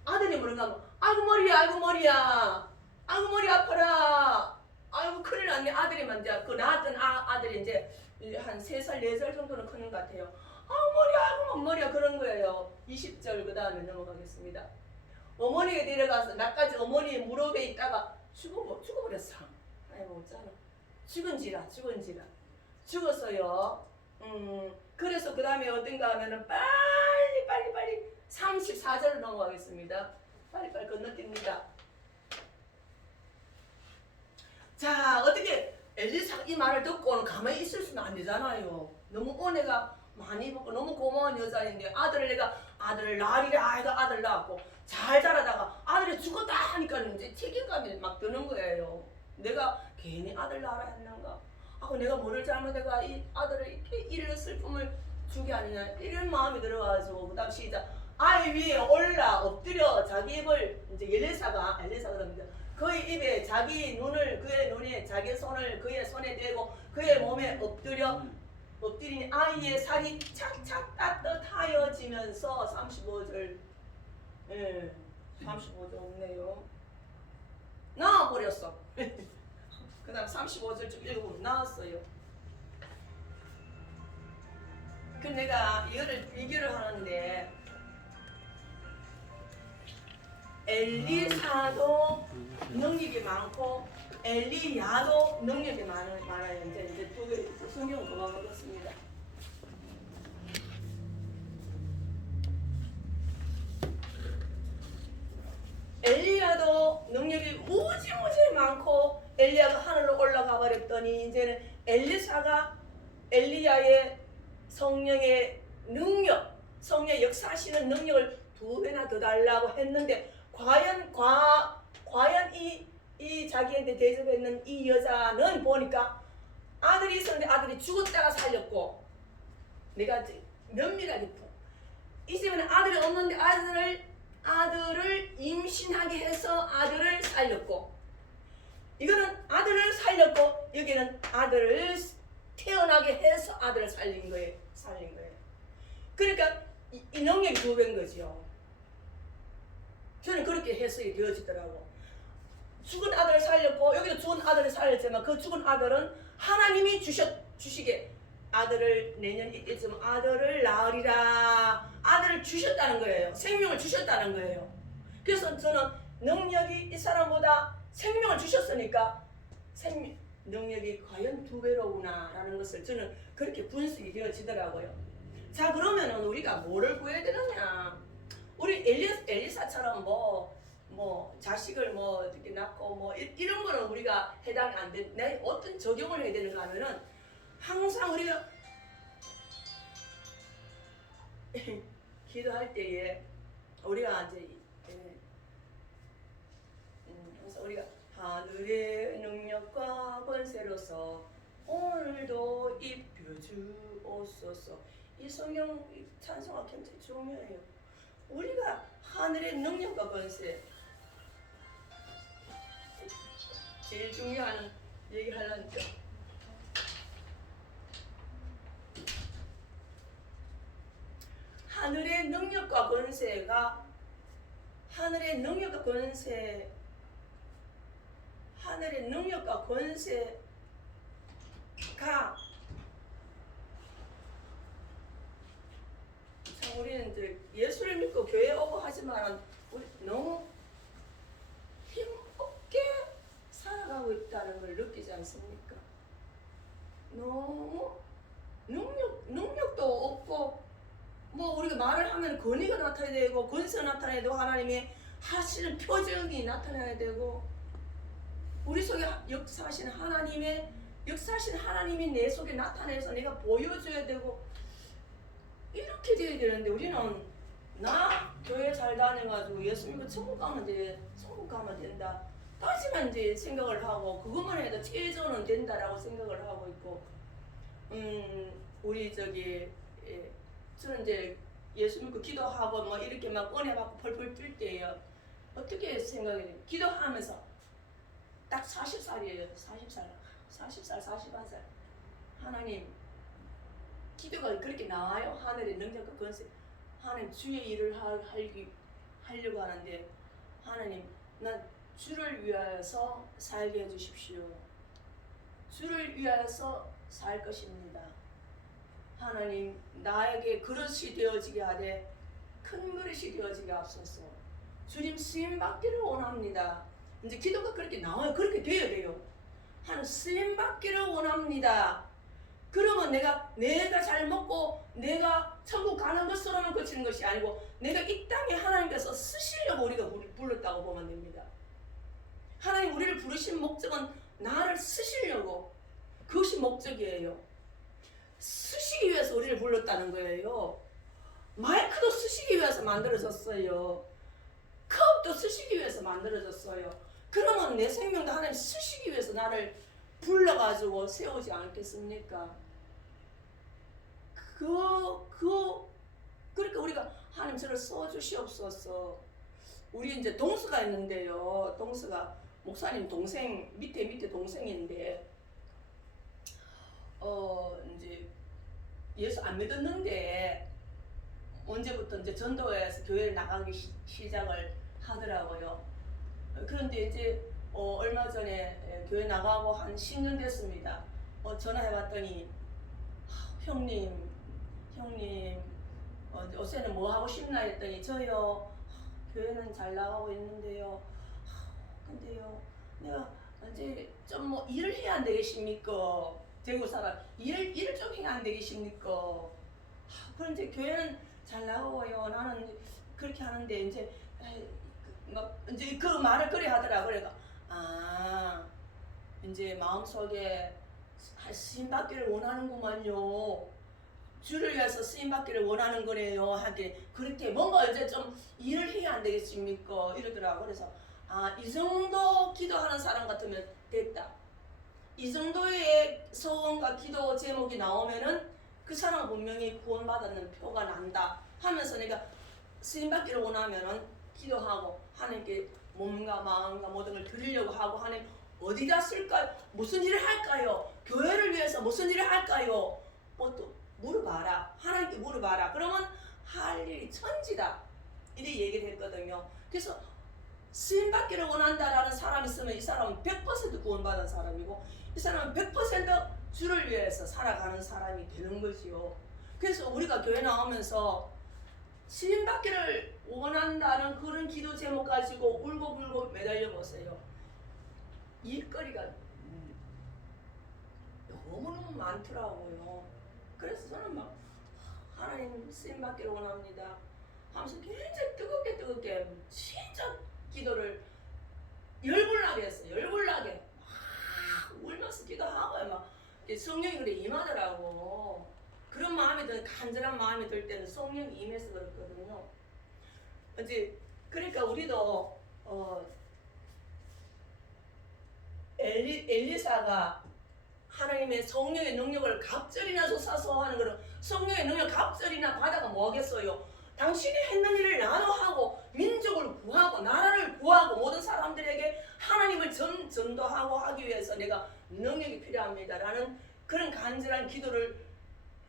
아들이 뭐라고 아이고 머리야, 아이고 머리 아파라, 아이고 큰일 났네. 아들이 이제 그 낳았던 아들이 이제 한 3살 4살 정도는 크는 것 같아요. 아이고 머리야 그런 거예요. 20절 그 다음에 넘어가겠습니다. 어머니가 데려가서 나까지 어머니 무릎에 있다가 죽어버렸어. 아이고 어쩌나 죽었어요. 그래서 그 다음에 어딘가 하면은 빨리 34절로 넘어가겠습니다. 빨리 건너뜁니다. 자, 어떻게 엘리사가 이 말을 듣고는 가만히 있을 수는 안 되잖아요. 너무 은혜가 많이 받고 너무 고마운 여자인데 아들을 낳으리라 해가 아들 낳았고 잘 자라다가 아들이 죽었다 하니까 이제 책임감이 막 드는 거예요. 내가 괜히 아들 낳으라 했는가? 내가 뭐를 잘못해가 이 아들을 이렇게 이런 슬픔을 주게 아니냐 이런 마음이 들어가지고 그 다음 시작. 아이 위에 올라 엎드려 자기 입을 이제 엘리사가 그럽니다. 그의 입에 자기 눈을 그의 눈에 자기 손을 그의 손에 대고 그의 몸에 엎드리니 아이의 살이 착착 따뜻하여지면서 35절 35절 없네요. 나와버렸어. 그 다음 35절 좀 읽어보면 나왔어요. 그 내가 이거를 비교를 하는데 엘리사도 능력이 많고 엘리야도 능력이 많아요. 이제 두 개 성경을 그만하겠습니다. 엘리야도 능력이 무지무지 많고 엘리야가 하늘로 올라가 버렸더니 이제는 엘리사가 엘리야의 성령의 능력, 성령 역사하시는 능력을 2배나 더 달라고 했는데 과연 이 자기한테 대접했는 이 여자는 보니까 아들이 있었는데 아들이 죽었다가 살렸고 내가 면밀하게 이제는 아들이 없는데 아들을 임신하게 해서 아들을 살렸고 이거는 아들을 살렸고 여기는 아들을 태어나게 해서 아들을 살린 거예요. 그러니까 이 능력이 2배인 거죠. 저는 그렇게 해석이 되어지더라고. 죽은 아들을 살렸고 여기도 죽은 아들을 살렸지만 그 죽은 아들은 하나님이 주시게 아들을 내년 이때쯤 아들을 낳으리라 아들을 주셨다는 거예요. 생명을 주셨다는 거예요. 그래서 저는 능력이 이 사람보다 생명을 주셨으니까 능력이 과연 2배로구나 라는 것을 저는 그렇게 분석이 되어지더라고요. 자, 그러면은 우리가 뭐를 구해야 되느냐? 우리 엘리사처럼 뭐 자식을 어떻게 낳고 이런 거는 우리가 해당이 안 돼. 내 어떤 적용을 해야 되는가 하면은 항상 우리가 기도할 때에 우리가 이제 항상 우리가 하늘의 능력과 권세로서 오늘도 입혀주옵소서. 이 성경 찬송가 굉장히 중요해요. 우리가 하늘의 능력과 권세 제일 중요한 얘기하려니까 하늘의 능력과 권세가 하늘의 능력과 권세가 우리는 이제 예수를 믿고 교회 오고 하지만 우리 너무 힘없게 살아가고 있다는 걸 느끼지 않습니까? 너무 능력도 없고 뭐 우리가 말을 하면 권위가 나타나야 되고 권세가 나타나야 되고 하나님의 하시는 표정이 나타나야 되고 우리 속에 역사하신 하나님이 내 속에 나타내서 내가 보여줘야 되고 이렇게 돼야 되는데 우리는 나 교회 잘 다녀가지고 예수 믿고 천국 가면 된다. 까지만 이제 생각을 하고 그것만 해도 최저는 된다라고 생각을 하고 있고 우리 저는 이제 예수 믿고 기도하고 뭐 이렇게 막 은혜 받고 펄펄 뛸 때예요. 어떻게 생각해요? 기도하면서 딱 40살이에요. 40살 41살 하나님 기도가 그렇게 나와요. 하늘의 능력과 권세 하나님 주의 일을 하려고 하는데 하나님 난 주를 위하여서 살게 해주십시오. 주를 위하여서 살 것입니다. 하나님 나에게 그릇이 되어지게 하되 큰 그릇이 되어지게 앞서서 주님 쓰임 받기를 원합니다. 이제 기도가 그렇게 나와요. 그렇게 돼야 돼요. 하나님 쓰임 받기를 원합니다. 그러면 내가 잘 먹고 내가 천국 가는 것으로만 그치는 것이 아니고 내가 이 땅에 하나님께서 쓰시려고 우리가 불렀다고 보면 됩니다. 하나님 우리를 부르신 목적은 나를 쓰시려고 그것이 목적이에요. 쓰시기 위해서 우리를 불렀다는 거예요. 마이크도 쓰시기 위해서 만들어졌어요. 컵도 쓰시기 위해서 만들어졌어요. 그러면 내 생명도 하나님 쓰시기 위해서 나를 불러가지고 세우지 않겠습니까? 그러니까 우리가 하나님 저를 써주시옵소서. 우리 이제 동서가 있는데요. 동서가 목사님 동생 밑에 동생인데 이제 예수 안 믿었는데 언제부터 이제 전도회에서 교회를 나가기 시작을 하더라고요. 그런데 이제 얼마 전에 교회 나가고 한 10년 됐습니다. 전화해봤더니 형님 요새는 뭐 하고 싶나 했더니 저요 교회는 잘 나가고 있는데요. 근데요 내가 이제 좀 뭐 일을 해야 안 되겠습니까? 대구 사람 일을 좀 해야 안 되겠습니까? 그럼 이제 교회는 잘 나가고요. 나는 그렇게 하는데 이제 막 이제 그 말을 그래 하더라. 그러니까 이제 마음속에 쓰임 받기를 원하는구만요. 주를 위해서 쓰임 받기를 원하는 거래요. 하게 그렇게 뭔가 이제 좀 일을 해야 안 되겠습니까? 이러더라고. 그래서 이 정도 기도하는 사람 같으면 됐다. 이 정도의 소원과 기도 제목이 나오면은 그 사람은 분명히 구원받았는 표가 난다 하면서 내가 쓰임 받기를 원하면은 기도하고 하나님께 몸과 마음과 모든 걸 드리려고 하고 하나님 어디다 쓸까요? 무슨 일을 할까요? 교회를 위해서 무슨 일을 할까요? 뭐 또 물어봐라. 하나님께 물어봐라. 그러면 할 일이 천지다. 이렇게 얘기를 했거든요. 그래서 쓰임 받기를 원한다라는 사람이 있으면 이 사람은 100% 구원받은 사람이고 이 사람은 100% 주를 위해서 살아가는 사람이 되는 거지요. 그래서 우리가 교회 나오면서 쓰임 받기를 원한다는 그런 기도 제목 가지고 울고불고 매달려 보세요. 일거리가 너무너무 많더라고요. 그래서 저는 막 하나님 쓰임 받기를 원합니다 하면서 굉장히 뜨겁게 진짜 기도를 열불나게 했어요. 열불나게 막 울면서 기도하고요. 막 성령이 그래 임하더라고. 그런 마음이 간절한 마음이 들 때는 성령이 임해서 그렇거든요. 이제 그러니까 우리도 엘리사가 하나님의 성령의 능력을 갑절이나 쏟아서 하는 거는 성령의 능력을 갑절이나 받아가 뭐하겠어요? 당신이 했는 일을 나도 하고 민족을 구하고 나라를 구하고 모든 사람들에게 하나님을 전도하고 하기 위해서 내가 능력이 필요합니다 라는 그런 간절한 기도를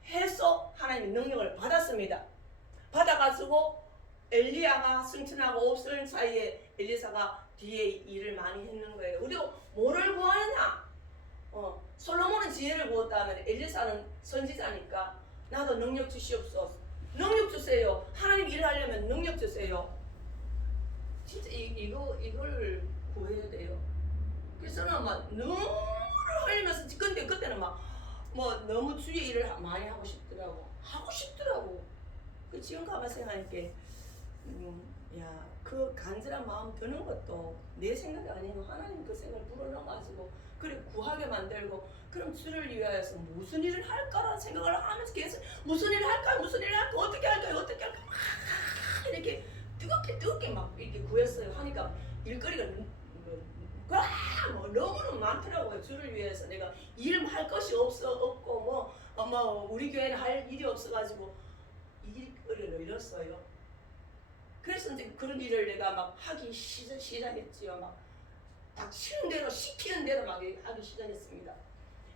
해서 하나님의 능력을 받았습니다. 받아가지고 엘리야가 승천하고 없을 사이에 엘리사가 뒤에 일을 많이 했는 거예요. 우리가 뭐를 구하느냐? 솔로몬은 지혜를 구했다면 엘리사는 선지자니까 나도 능력 주시옵소서. 능력 주세요. 하나님 일하려면 능력 주세요. 진짜 이걸 구해야 돼요. 그래서는 막 눈물을 흘리면서 근데 그때는 막 뭐 너무 주의 일을 많이 하고 싶더라고. 그 지금 가만 생각하니까 그 간절한 마음 드는 것도 내 생각이 아니고 하나님 그 생각을 불어넣어가지고 그래 구하게 만들고 그럼 주를 위하여서 무슨 일을 할까라는 생각을 하면서 계속 무슨 일을 할까 어떻게 할까 막 이렇게 뜨겁게 막 이렇게 구했어요. 하니까 일거리가 뭐 너무너무 많더라고요. 주를 위해서 내가 일할 것이 없고 뭐 우리 교회는 할 일이 없어가지고 일거리를 잃었어요. 그래서 이제 그런 일을 내가 막 하기 시작했지요. 막 닥치는 대로 시키는 대로 막 하기 시작했습니다.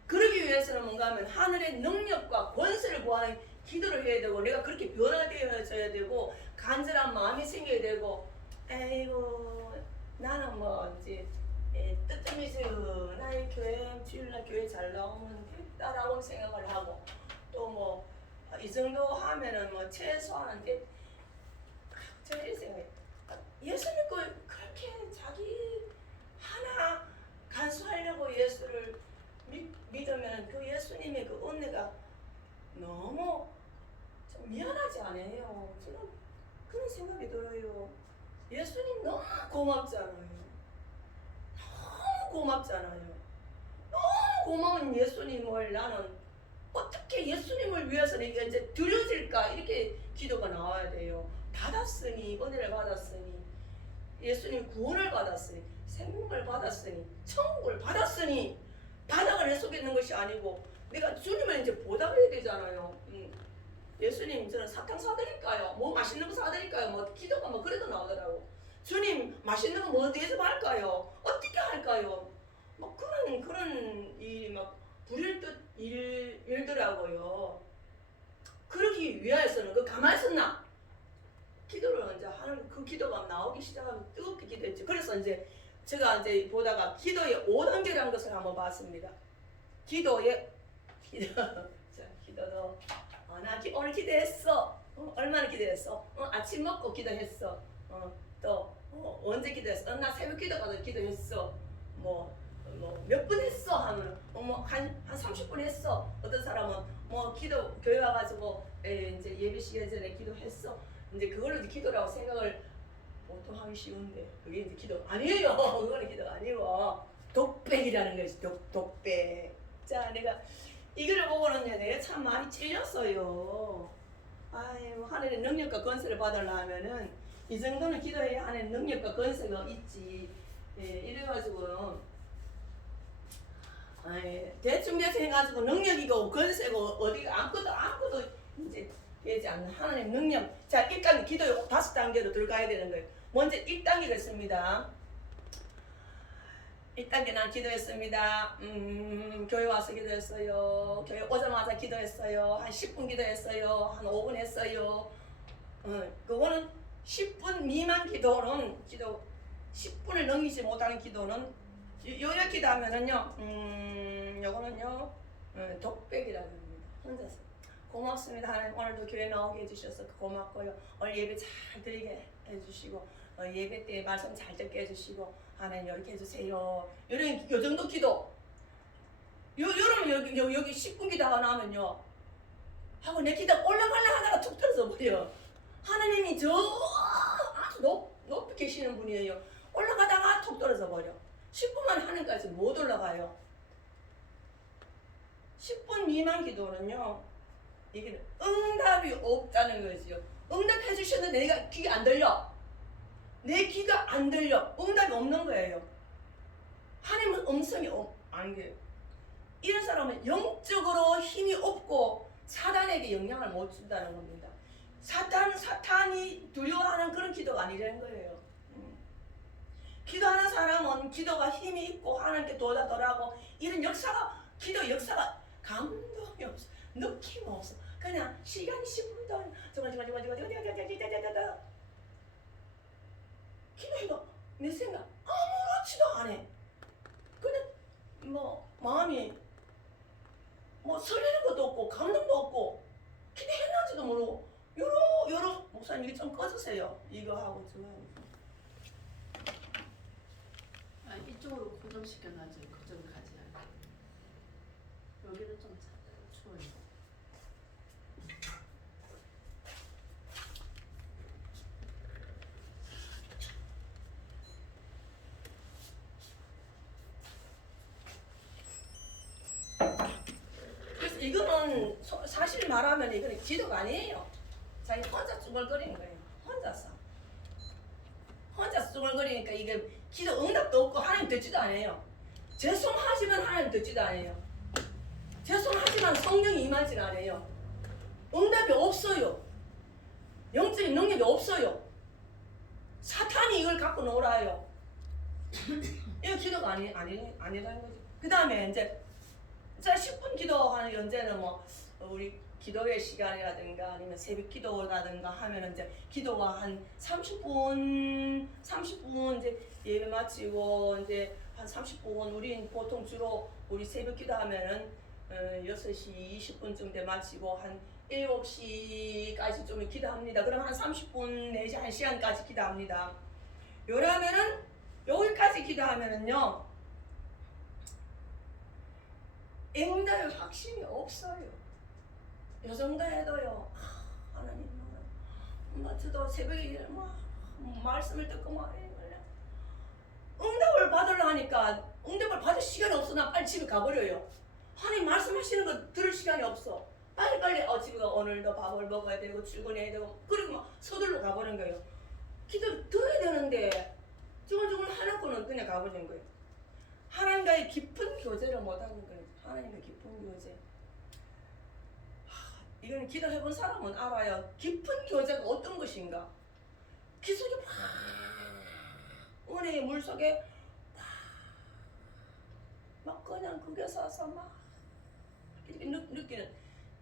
그러기 위해서는 뭔가 하면 하늘의 능력과 권세를 구하는 기도를 해야 되고 내가 그렇게 변화되어져야 되고 간절한 마음이 생겨야 되고 에이고 나는 뭐 이제 뜨뜻미즈 나의 교회 주일날 교회 잘 나오면 됐다라고 생각을 하고 또 뭐 이 정도 하면은 뭐 최소한 저희 생각에 예수 믿고 그렇게 자기 하나 간수하려고 예수를 믿으면 그 예수님의 그 은혜가 너무 좀 미안하지 않아요? 저는 그런 생각이 들어요. 예수님 너무 고맙잖아요. 너무 고마운 예수님을 나는 어떻게 예수님을 위해서 내가 이제 드려질까 이렇게 기도가 나와야 돼요. 받았으니 은혜를 받았으니 예수님 구원을 받았으니 생명을 받았으니 천국을 받았으니 바닥을 내 속에 있는 것이 아니고 내가 주님을 이제 보답해야 되잖아요. 예수님 저는 사탕 사드릴까요? 뭐 맛있는 거 사드릴까요? 뭐 기도가 뭐 그래도 나오더라고. 주님 맛있는 거 뭐 대접 할까요? 어떻게 할까요? 뭐 그런 일이 막 부릴 듯 일더라고요. 그러기 위하여서는 그 가만히 있었나? 기도를 이제 하는 그 기도가 나오기 시작하면 뜨겁게 기도했죠. 그래서 이제 제가 이제 보다가 기도의 5단계라는 것을 한번 봤습니다. 기도도 나 오늘 기도했어. 얼마나 기도했어? 아침 먹고 기도했어. 또 언제 기도했어? 나 새벽 기도 가서 기도했어. 몇 분 했어 하면 한 30분 했어. 어떤 사람은 기도 교회 와가지고 이제 예배 시간 전에 기도했어. 이제 그걸로 기도라고 생각을 보통 하기 쉬운데 그게 이제 기도 아니에요. 그거는 기도가 아니고 독백이라는 것이 독백. 자, 내가 이거를 보고는요 내가 참 많이 찔렸어요. 아유, 하늘의 능력과 권세를 받으려면은 이 정도는 기도해야 하는 능력과 권세가 있지. 이래가지고 대충 해가지고 능력이고 권세고 어디가 아무것도 이제 되지 않는 하나님의 능력. 자, 1단계 기도 5단계로 들어가야 되는 거예요. 먼저 1단계가 있습니다. 1단계 난 기도했습니다. 교회 와서 기도했어요. 교회 오자마자 기도했어요. 한 10분 기도했어요. 한 5분 했어요. 그거는 10분 미만 기도는 10분을 넘기지 못하는 기도는 요렇게 기도하면은요 요거는요 독백이라고 합니다. 혼자서 고맙습니다. 하나님 오늘도 교회 나오게 해주셔서 고맙고요. 오늘 예배 잘 드리게 해주시고 예배 때 말씀 잘 듣게 해주시고 하나님 이렇게 해주세요. 요 정도 기도 여러분 여기 10분 기도가 나면요 하고 내 기도 올라가려 하다가 툭 떨어져 버려. 하나님이 아주 높이 계시는 분이에요. 올라가다가 툭 떨어져 버려. 10분만 하는까지 못 올라가요. 10분 미만 기도는요 이게 응답이 없다는 거지요. 응답해 주셨는데 내가 귀가 안 들려. 내 귀가 안 들려. 응답이 없는 거예요. 하나님은 음성이 안 돼요. 이런 사람은 영적으로 힘이 없고 사단에게 영향을 못 준다는 겁니다. 사탄이 두려워하는 그런 기도가 아니라는 거예요. 기도하는 사람은 기도가 힘이 있고 하나님께 도달하고 이런 기도 역사가 감동이 없어. 느낌 없어. 그냥 시간이 10분도 정말 기도해도 내 생각 아무렇지도 않아. 그냥 마음이 설레는 것도 없고 감동도 없고 기도했는지도 모르고 이런 목사님 이게 좀 꺼주세요. 이거 하고 저거 하고. 아, 이쪽으로 고정시켜놔줘. 그쪽으로 가지 않게. 여기는 좀 추워요. 그래서 이거는 사실 말하면 이거는 기도가 아니에요. 자기 혼자 쭈글거리는 거예요. 혼자 쭈글거리니까 이게 기도 응답도 없고 하나님 듣지도 않아요. 죄송하지만 하나님 듣지도 않아요. 죄송하지만 성령이 임하지 않아요. 응답이 없어요. 영적인 능력이 없어요. 사탄이 이걸 갖고 놀아요. 이거 기도가 아니라는 거지. 그 다음에 이제 자 10분 기도하는 연재는 뭐 우리 기도의 시간이라든가 아니면 새벽 기도라든가 하면 이제 기도가 한 30분 이제 예배 마치고 이제 한 30분 우린 보통 주로 우리 새벽 기도하면은 6시 20분쯤 돼 마치고 한 7시까지 좀 기도합니다. 그럼 한 30분 내지 1시간까지 기도합니다. 요러면은 여기까지 기도하면은요 응답의 확신이 없어요. 요 정도 해도요. 하나님 저도 새벽에 말씀을 듣고 응답을 받으려 하니까 응답을 받을 시간이 없어. 나 빨리 집에 가버려요. 하나님 말씀하시는 거 들을 시간이 없어. 빨리 집에 오늘도 밥을 먹어야 되고 출근해야 되고 그리고 막 서둘러 가버린 거예요. 기도를 들어야 되는데 쭈글쭈글 해놓고는 그냥 가버린 거예요. 하나님과의 깊은 교제를 못하는 거예요. 하나님의 깊은 교제. 이건 기도해본 사람은 알아요. 깊은 교제가 어떤 것인가. 기속이 은혜의 물속에 막 그냥 그게 서서 막 이렇게 느끼는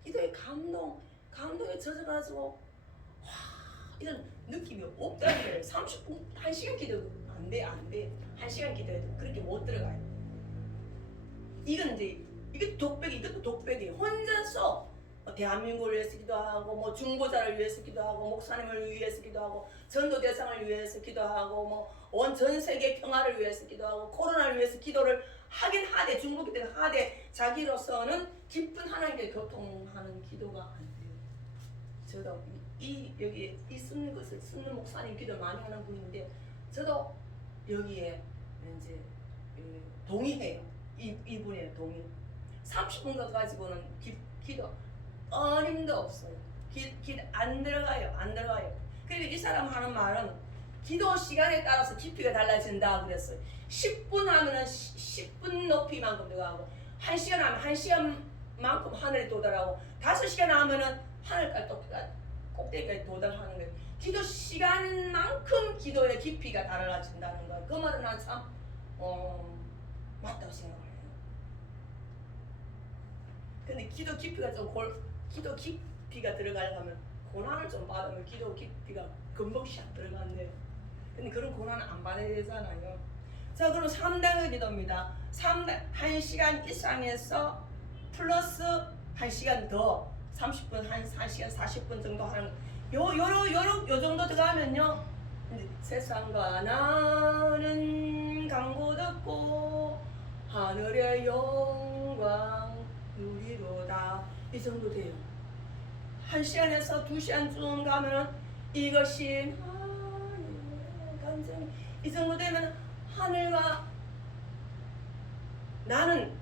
기도의 감동에 젖어가지고 이런 느낌이 없다는 거예요. 30분, 1시간 기도도 안 돼. 1시간 기도해도 그렇게 못 들어가요. 이건 이제 이것도 독백이에요. 혼자서 대한민국을 위해서 기도하고 뭐 중보자를 위해서 기도하고 목사님을 위해서 기도하고 전도 대상을 위해서 기도하고 뭐 온 전 세계 평화를 위해서 기도하고 코로나를 위해서 기도를 하긴 하되 중보 기도를 하되 자기로서는 깊은 하나님께 교통하는 기도가 안 돼요. 저도 여기 쓰는 것을 쓰는 목사님 기도 많이 하는 분인데 저도 여기에 이제 동의해요. 이분의 동의. 30분 가지고는 기도 어림도 없어요. 안 들어가요. 그리고 이 사람 하는 말은 기도 시간에 따라서 깊이가 달라진다 그랬어요. 10분 하면은 10분 높이만큼 들어가고 1시간 하면 1시간만큼 하늘에 도달하고 5시간 하면은 하늘까지 꼭대기까지 도달하는 거예요. 기도 시간만큼 기도의 깊이가 달라진다는 거예요. 그 말은 난 참 맞다고 생각해요. 근데 기도 깊이가 들어가려면 고난을 좀 받으면 기도 깊이가 금방 샥 들어간대요. 근데 그런 고난은 안 받아야 되잖아요. 자, 그럼 3단의 기도입니다. 1시간 이상에서 플러스 1시간 더 30분, 1시간 40분 정도 하는 요 정도 들어가면요. 세상과 나는 강고 듣고 하늘의 영광 누리로다. 이 정도 돼요. 1시간에서 2시간쯤 가면 이것이 감정이 이 정도 되면 하늘과 나는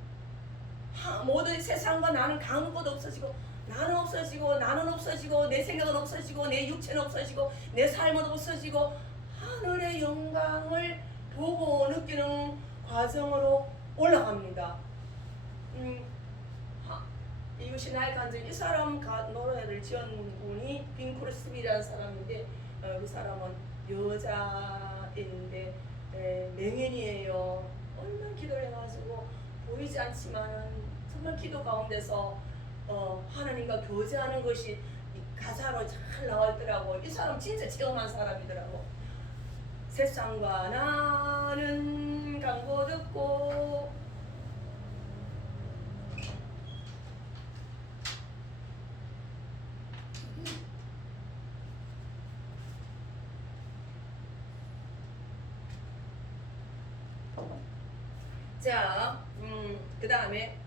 모든 세상과 나는 강도 없어지고 나는 없어지고 내 생각은 없어지고 내 육체는 없어지고 내 삶은 없어지고 하늘의 영광을 보고 느끼는 과정으로 올라갑니다. 이것이 나의 간증. 이 사람 노래를 지은 분이 빈 크로스비라는 사람인데 그 사람은 여자인데 맹인이에요. 얼마나 기도를 해가지고 보이지 않지만 정말 기도 가운데서 하나님과 교제하는 것이 가사로 잘 나왔더라고. 이 사람 진짜 체험한 사람이더라고. 세상과 나는 강고 듣고 자, 그 다음에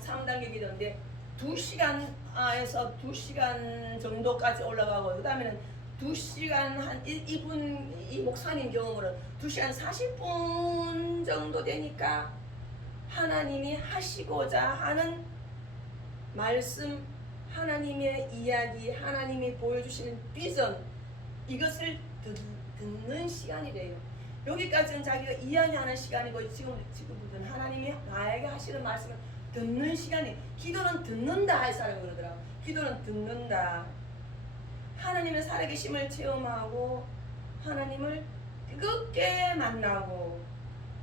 3단계 기도인데 2시간에서 2시간 정도까지 올라가고 그 다음에는 2시간 한 이분 이 목사님 경험으로 2시간 40분 정도 되니까 하나님이 하시고자 하는 말씀, 하나님의 이야기, 하나님이 보여주시는 비전 이것을 듣는 시간이래요. 여기까지는 자기가 이야기하는 시간이고 지금부터는 하나님이 나에게 하시는 말씀을 듣는 시간이. 기도는 듣는다 할 사람이 그러더라고. 기도는 듣는다. 하나님의 살아계심을 체험하고 하나님을 뜨겁게 만나고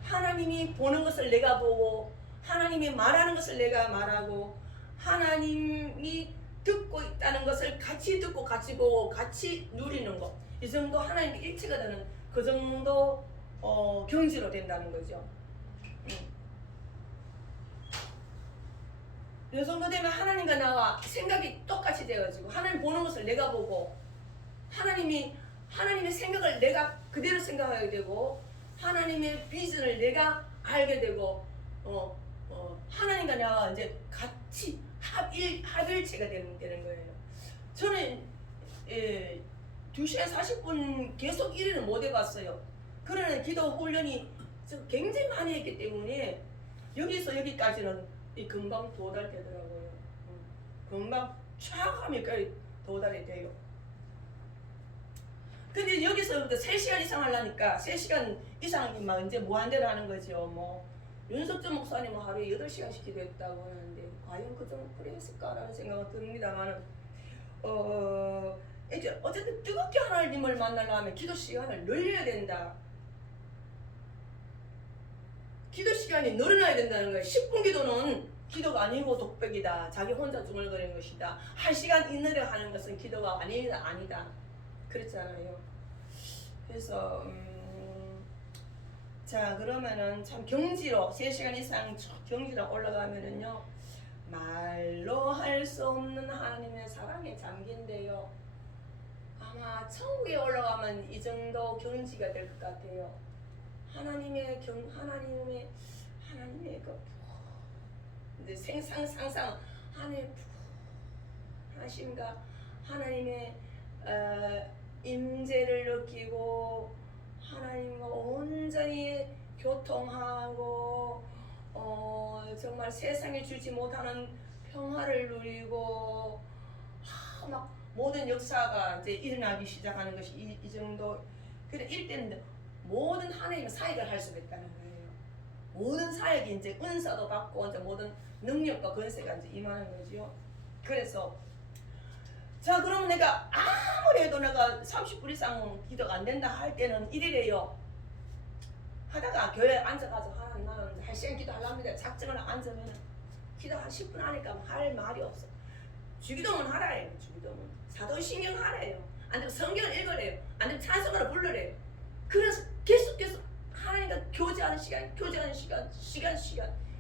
하나님이 보는 것을 내가 보고 하나님이 말하는 것을 내가 말하고 하나님이 듣고 있다는 것을 같이 듣고 같이 보고 같이 누리는 것. 이 정도 하나님께 일치가 되는 그 정도 경지로 된다는 거죠. 이 정도 되면 하나님과 나와 생각이 똑같이 되어지고 하나님 보는 것을 내가 보고 하나님의 생각을 내가 그대로 생각하게 되고 하나님의 비전을 내가 알게 되고 하나님과 나와 이제 같이 합일체가 되는 거예요. 저는 2시간 40분 계속 1위는 못 해봤어요. 그러나 기도 훈련이 굉장히 많이 했기 때문에 여기서 여기까지는 금방 도달되더라고요. 금방 촥 하면 도달이 돼요. 근데 여기서부터 3시간 이상 하려니까 3시간 이상 막 이제 무한대로 하는 거죠. 뭐 윤석준 목사님은 하루에 8시간씩 기도했다고 하는데 과연 그 정도 그래 했을까라는 생각은 듭니다만 이제 어쨌든 뜨겁게 하나님을 만나려면 기도 시간을 늘려야 된다. 기도 시간이 늘어나야 된다는 거예요. 10분 기도는 기도가 아니고 독백이다. 자기 혼자 중얼거리는 것이다. 1시간 이내로 하는 것은 기도가 아니다. 그렇잖아요. 그래서 자 그러면은 참 경지로 3시간 이상 경지로 올라가면은요 말로 할 수 없는 하나님의 사랑에 잠긴데요. 아마 천국에 올라가면 이 정도 경지가 될 것 같아요. 하나님의 그 이제 상상 하나님의 하심과 하나님의 임재를 느끼고 하나님과 온전히 교통하고 정말 세상에 주지 못하는 평화를 누리고 막 모든 역사가 이제 일어나기 시작하는 것이 이 정도. 그래 이때는 모든 하나님의 사역을 할 수가 있다는 거예요. 모든 사역이 이제 은사도 받고 이제 모든 능력과 권세가 이제 임하는 거죠. 그래서 자 그럼 내가 아무리 해도 내가 30분 이상 기도가 안 된다 할 때는 이래요. 하다가 교회에 앉아가지고 하나님 나는 1시간 기도하려합니다. 작정을 앉으면 기도 한 10분 하니까 할 말이 없어. 주기도문 하라예요. 주기도문 사도신경 하래요. 안 되면 성경을 읽으래요. 안 되면 찬송을 부르래요. 그래서 계속 하나님과 교제하는 시간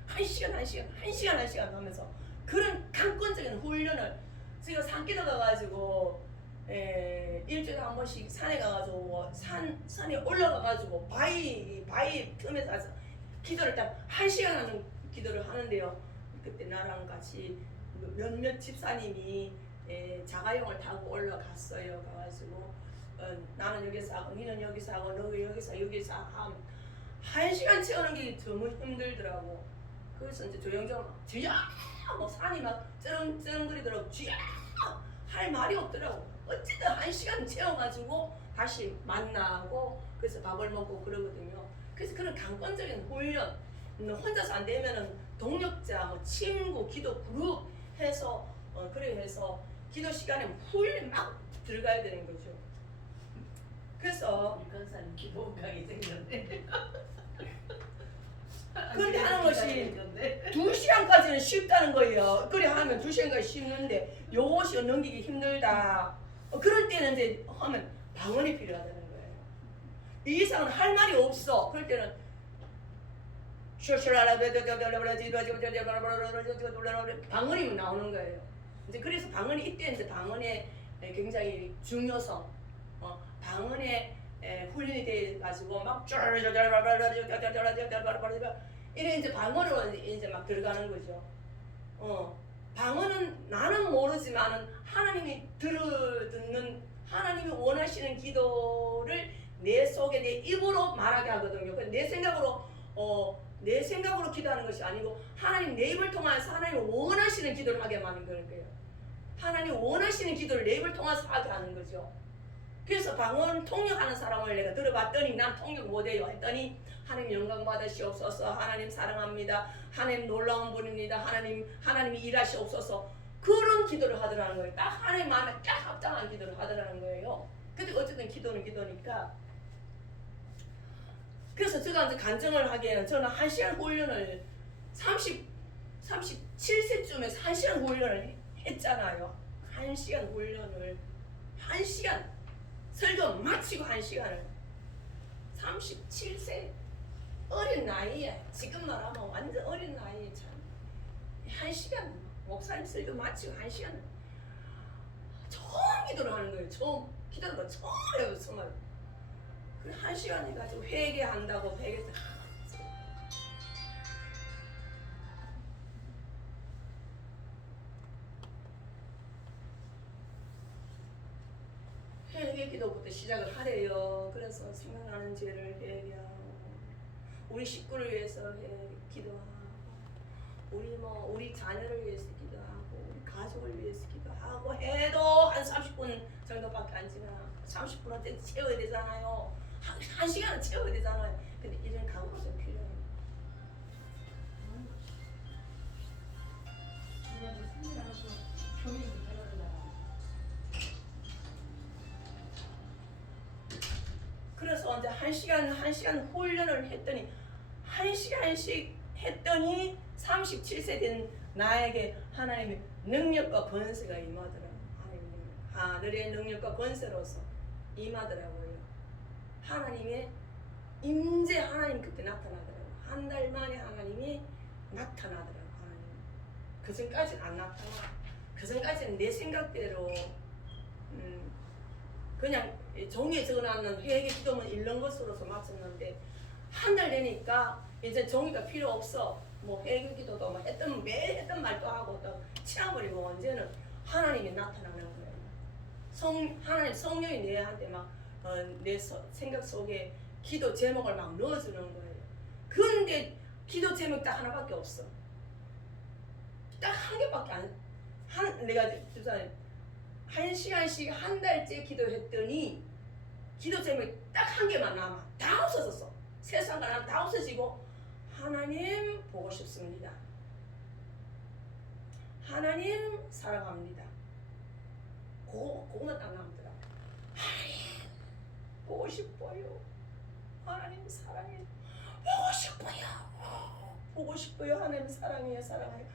한 시간 하면서 그런 강권적인 훈련을 제가 산기도 가가지고 일주일에 한 번씩 산에 가가지고 산에 올라가가지고 바위 틈에 가서 기도를 딱 1시간 하는 기도를 하는데요. 그때 나랑 같이 몇몇 집사님이 자가용을 타고 올라갔어요. 가가지고 나는 여기서 하고 니는 여기서 하고 너 여기서 하면 1시간 채우는 게 너무 힘들더라고. 그래서 이제 조용조용 쥐야 뭐 산이 막 쩌렁쩌렁거리더라고. 쥐야 할 말이 없더라고. 어쨌든 1시간 채워가지고 다시 만나고 그래서 밥을 먹고 그러거든요. 그래서 그런 강권적인 훈련 혼자서 안 되면은 동력자 뭐 친구 기도 그룹 해서 그래 해서 기도 시간에 훈련 막 들어가야 되는 거죠. 그래서 건사는 기본강이 생겼네. 그렇게 하는 것이 2시간까지는 쉽다는 거예요. 그래 하면 2시간까지 쉽는데 요것이 넘기기 힘들다. 그럴 때는 이제 하면 방언이 필요하다는 거예요. 이 이상은 할 말이 없어. 그럴 때는 방언이 나오는 거예요. 이제 그래서 방언이 이때 이제 방언의 굉장히 중요성, 방언의 훈련이 돼 가지고 막 이래 이제 방언으로 이제 막 들어가는 거죠. 방언은 나는 모르지만은 하나님이 듣는 하나님이 원하시는 기도를 내 속에 내 입으로 말하게 하거든요. 내 생각으로 기도하는 것이 아니고 하나님 내 입을 통해서 하나님 원하시는 기도를 하게 하는 거예요. 하나님 원하시는 기도를 내 입을 통해서 하게 하는 거죠. 그래서 방언 통역하는 사람을 내가 들어봤더니 난 통역 못해요 했더니 하나님 영광 받으시옵소서, 하나님 사랑합니다, 하나님 놀라운 분입니다, 하나님이 일하시옵소서, 그런 기도를 하더라는 거예요. 딱 하나님 마음에 딱 합당한 기도를 하더라는 거예요. 근데 어쨌든 기도는 기도니까. 그래서 제가 이제 간증을 하기에는 저는 1시간 훈련을 37세쯤에 1시간 훈련을 했잖아요. 1시간 훈련을 1시간 설교 마치고 1시간을 37세 어린 나이에 지금 말하면 완전 어린 나이에 참 1시간 목사님 설교 마치고 1시간 처음 기도를 하는 거예요. 처음 기도를 처음 해요. 정말 그 1시간 해가지고 회개한다고 회개 기도부터 시작을 하래요. 그래서 생각나는 죄를 회개하고 우리 식구를 위해서 기도하고 우리 자녀를 위해서 기도하고 우리 가족을 위해서 기도하고 해도 한 30분 정도밖에 안 지나 30분은 채워야 되잖아요. 1시간은 채워야 되잖아요. 근데 이런 각오가 좀 필요해요. 그래서 이제 1시간 훈련을 했더니 1시간씩 했더니 37세 된 나에게 하나님의 능력과 권세가 임하더라고요. 하늘의 능력과 권세로서 임하더라고요. 하나님의 임재 하나님 그때 나타나더라고요. 한 달 만에 하나님이 나타나더라고요. 하나님. 그전까지는 안 나타나. 그전까지는 내 생각대로 그냥 종이에 적어놨는 회개 기도만 읽는 것으로서 마쳤는데 한 달 되니까 이제 종이가 필요 없어. 뭐 회개 기도도 뭐 매일 했던 말도 하고 또 치워버리고 언제는 하나님이 나타나는 거예요. 하나님 성령이 내한테 막 내 생각 속에 기도 제목을 막 넣어주는 거예요. 그런데 기도 제목 딱 하나밖에 없어. 딱 한 개밖에 내가 주잖아요. 1시간씩 한 달째 기도했더니 기도 제목이 딱 한 개만 남아. 다 없어졌어. 세상과 다 없어지고 하나님 보고 싶습니다. 하나님 사랑합니다. 그거만 딱 남더라. 하나님 보고 싶어요. 하나님 사랑해요. 보고 싶어요. 보고 싶어요. 하나님 사랑해요. 사랑해요.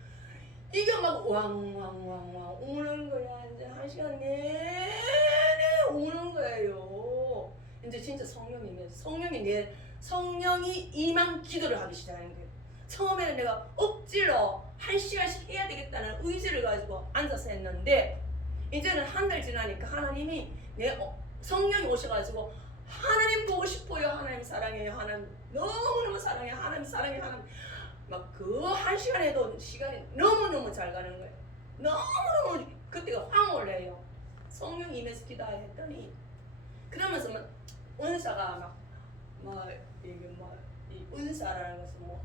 이게 막 왕왕왕왕 우는 거야. 이제 1시간 내내 우는 거예요. 이제 진짜 성령이 임한 기도를 하기 시작하는 거예요. 처음에는 내가 억지로 1시간씩 해야 되겠다는 의지를 가지고 앉아서 했는데 이제는 한 달 지나니까 하나님이 성령이 오셔가지고 하나님 보고 싶어요. 하나님 사랑해요. 하나님 너무너무 사랑해요. 하나님 사랑해요. 하나님 막 그 1시간에도 시간이 너무너무 잘 가는 거예요. 너무너무 그때가 황홀해요. 성령 임해서 기도했더니 그러면서 막 은사가 이 은사라는 것은 뭐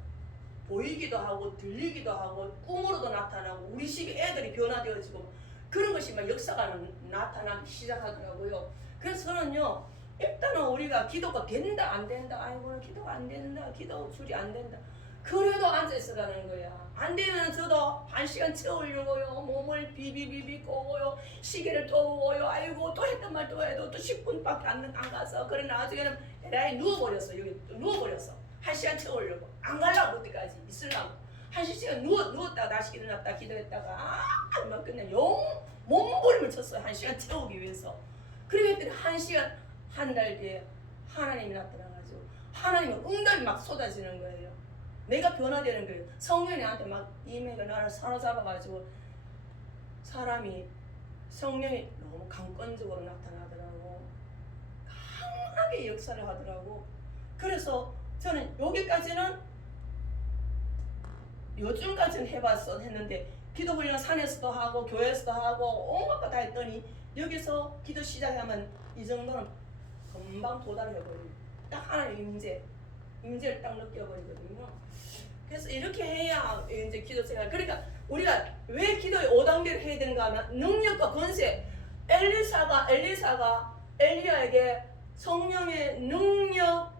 보이기도 하고 들리기도 하고 꿈으로도 나타나고 우리 집에 애들이 변화되어지고 그런 것이 막 역사가 나타나기 시작하더라고요. 그래서 저는요 일단은 우리가 기도가 된다 안 된다 아이고 기도가 안 된다 기도 줄이 안 된다 그래도 앉아있으라는 거야. 안 되면 저도 1시간 채우려고요. 몸을 비비비비 꼬고요. 시계를 또 보고요. 아이고 또 했던 말 또 해도 또 10분밖에 안 가서 그래 나중에는 에라이 누워버렸어. 여기 누워버렸어. 1시간 채우려고. 안 가려고 그때까지 있으려고. 1시간 누웠다가 다시 일어났다 기도했다가 막 그냥 몸부림을 쳤어요. 1시간 채우기 위해서. 그러겠더니 1시간 한 달 뒤에 하나님이 나타나가지고 하나님의 응답이 막 쏟아지는 거예요. 내가 변화되는 거예요. 성령이 나한테 막 임해가 나를 사로잡아가지고 성령이 너무 강권적으로 나타나더라고. 충만하게 역사를 하더라고. 그래서 저는 여기까지는 요즘까지는 했는데 기도 훈련 산에서도 하고 교회에서도 하고 온갖 거 다 했더니 여기서 기도 시작하면 이 정도는 금방 도달해버려요. 딱 하나님 임재를 딱 느껴버리거든요. 그래서 이렇게 해야 이제 기도 생활. 그러니까 우리가 왜 기도의 5단계를 해야 되는가 하면 능력과 권세. 엘리사가 엘리야에게 성령의 능력으로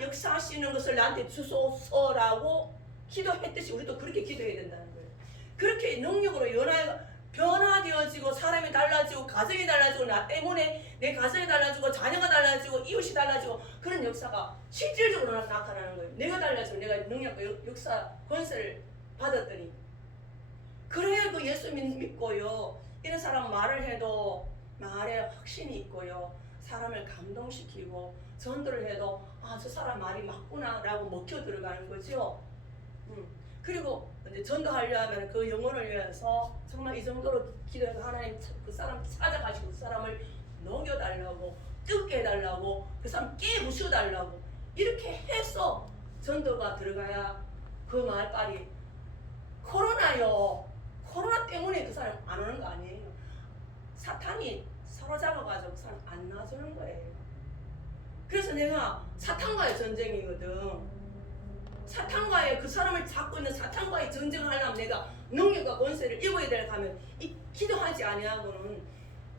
역사하시는 것을 나한테 주소서라고 기도했듯이 우리도 그렇게 기도해야 된다는 거예요. 그렇게 능력으로 변화되어지고 사람이 달라지고 가정이 달라지고 나 때문에 내 가정이 달라지고 자녀가 달라지고 이웃이 달라지고 그런 역사가 실질적으로 나타나는 거예요. 내가 달라지고 내가 능력과 역사 권세를 받았더니 그래야 그 예수 믿고요. 이런 사람 말을 해도 말에 확신이 있고요. 사람을 감동시키고 전도를 해도 아, 저 사람 말이 맞구나 라고 먹혀 들어가는 거죠. 그리고 이제 전도하려 하면 그 영혼을 위해서 정말 이 정도로 기도해서 하나님 그 사람 찾아가시고 그 사람을 녹여달라고 뜨겁게 해달라고 그 사람 깨부셔달라고 이렇게 해서 전도가 들어가야 그 말빨이 코로나 때문에 그 사람 안 오는 거 아니에요. 사탄이 사로잡아가지고 그 사람 안 놔주는 거예요. 그래서 내가 사탄과의 전쟁이거든. 사탄과의 그 사람을 잡고 있는 사탄과의 전쟁을 하려면 내가 능력과 권세를 입어야 될 하면 이 기도하지 아니하고는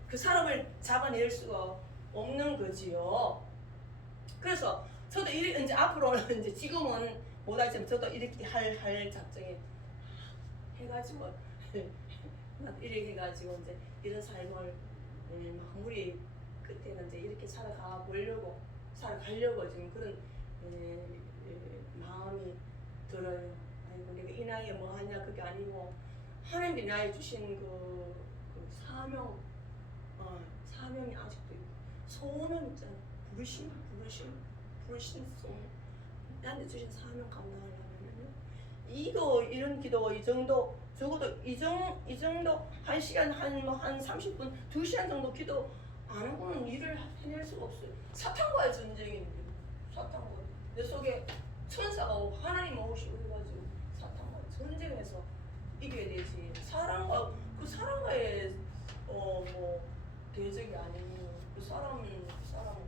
그 사람을 잡아낼 수가 없는 거지요. 그래서 저도 이제 앞으로는 이제 지금은 못하지만 저도 이렇게 할 작정에 해가지고 이렇게 해가지고 이제 이런 삶을 마무리 끝에는 이제 이렇게 살아가려고 지금 그런 마음이 들어요. 아이고 내가 이 나이에 뭐 하냐 그게 아니고 하나님이 나에 주신 그 사명이 아직도 있고 소원은 있잖아. 부르심 나한테 주신 사명 감당하려면요. 이런 기도 이 정도 적어도 이 정도 1시간 한 30분 2시간 정도 기도 안 하고는 일을 해낼 수가 없어요. 사탄과의 전쟁입니다. 사탄과 내 속에 천사가 오고 하나님 오시고 해가지고 사탄과 전쟁에서 이겨야 되지. 사람과의 뭐 대적이 아니에요. 그 사람은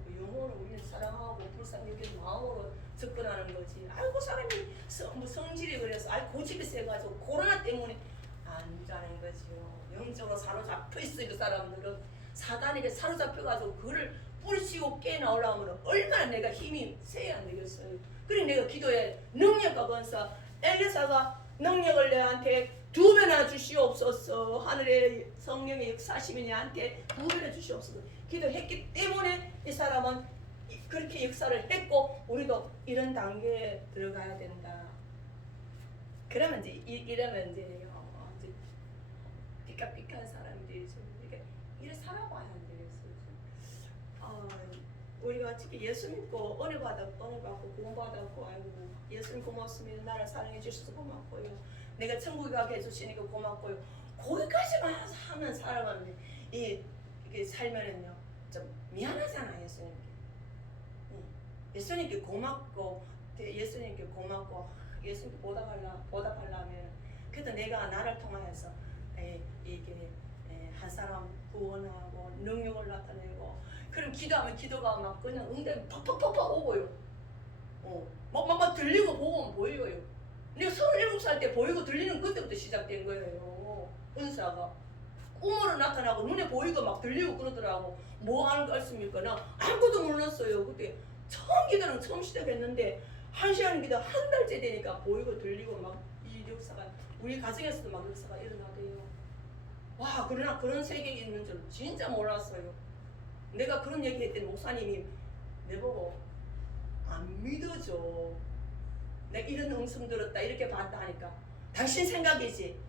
그 영혼을 우리는 사랑하고 불쌍히 여기는 마음으로 접근하는 거지. 아이고 사람이 성질이 그래서 고집이 세가지고 코로나 때문에 안 자는 거지요. 영적으로 사로잡혀 있어요. 그 사람들은 사단에게 사로잡혀가지고 그를 뿌리치고 깨나오려면 얼마나 내가 힘이 세야 안 되겠어요. 그래 내가 기도해 능력과 권사 엘리사가 능력을 내한테 2배나 주시옵소서. 하늘의 성령의 역사심이 내한테 2배나 주시옵소서. 기도했기 때문에 이 사람은 그렇게 역사를 했고 우리도 이런 단계에 들어가야 된다. 그러면 이러면 이제 삐까삐까한 사람들이 이래 살아봐야 안 되겠어요. 우리가 특히 예수 믿고 은혜 받고 구원 받았고 아이고 예수님 고맙습니다. 나를 사랑해 주셔서 고맙고요. 내가 천국에 가게 해주시니까 고맙고요. 거기까지만 하면 사람은 이게 살면은요 좀 미안하잖아. 예수님께 고맙고 예수님께 보답하려면 그래도 내가 나를 통하여서 이게 한 사람 구원하고 능력을 나타내고 그럼 기도하면 기도가 막 그냥 응답이 팍팍팍팍 오고요. 막 들리고 보고 보여요. 내가 37살 때 보이고 들리는 그때부터 시작된 거예요. 은사가 꿈으로 나타나고 눈에 보이고 막 들리고 그러더라고. 뭐 하는 거 알습니까? 나 아무것도 몰랐어요. 그때 처음 시작했는데 1시간 기도 한 달째 되니까 보이고 들리고 막 이 역사가 우리 가정에서도 막 역사가 일어나대요. 와 그러나 그런 세계에 있는 줄 진짜 몰랐어요. 내가 그런 얘기 했더니 목사님이 내보고 안 믿어줘. 내가 이런 음성 들었다 이렇게 봤다 하니까 당신 생각이지.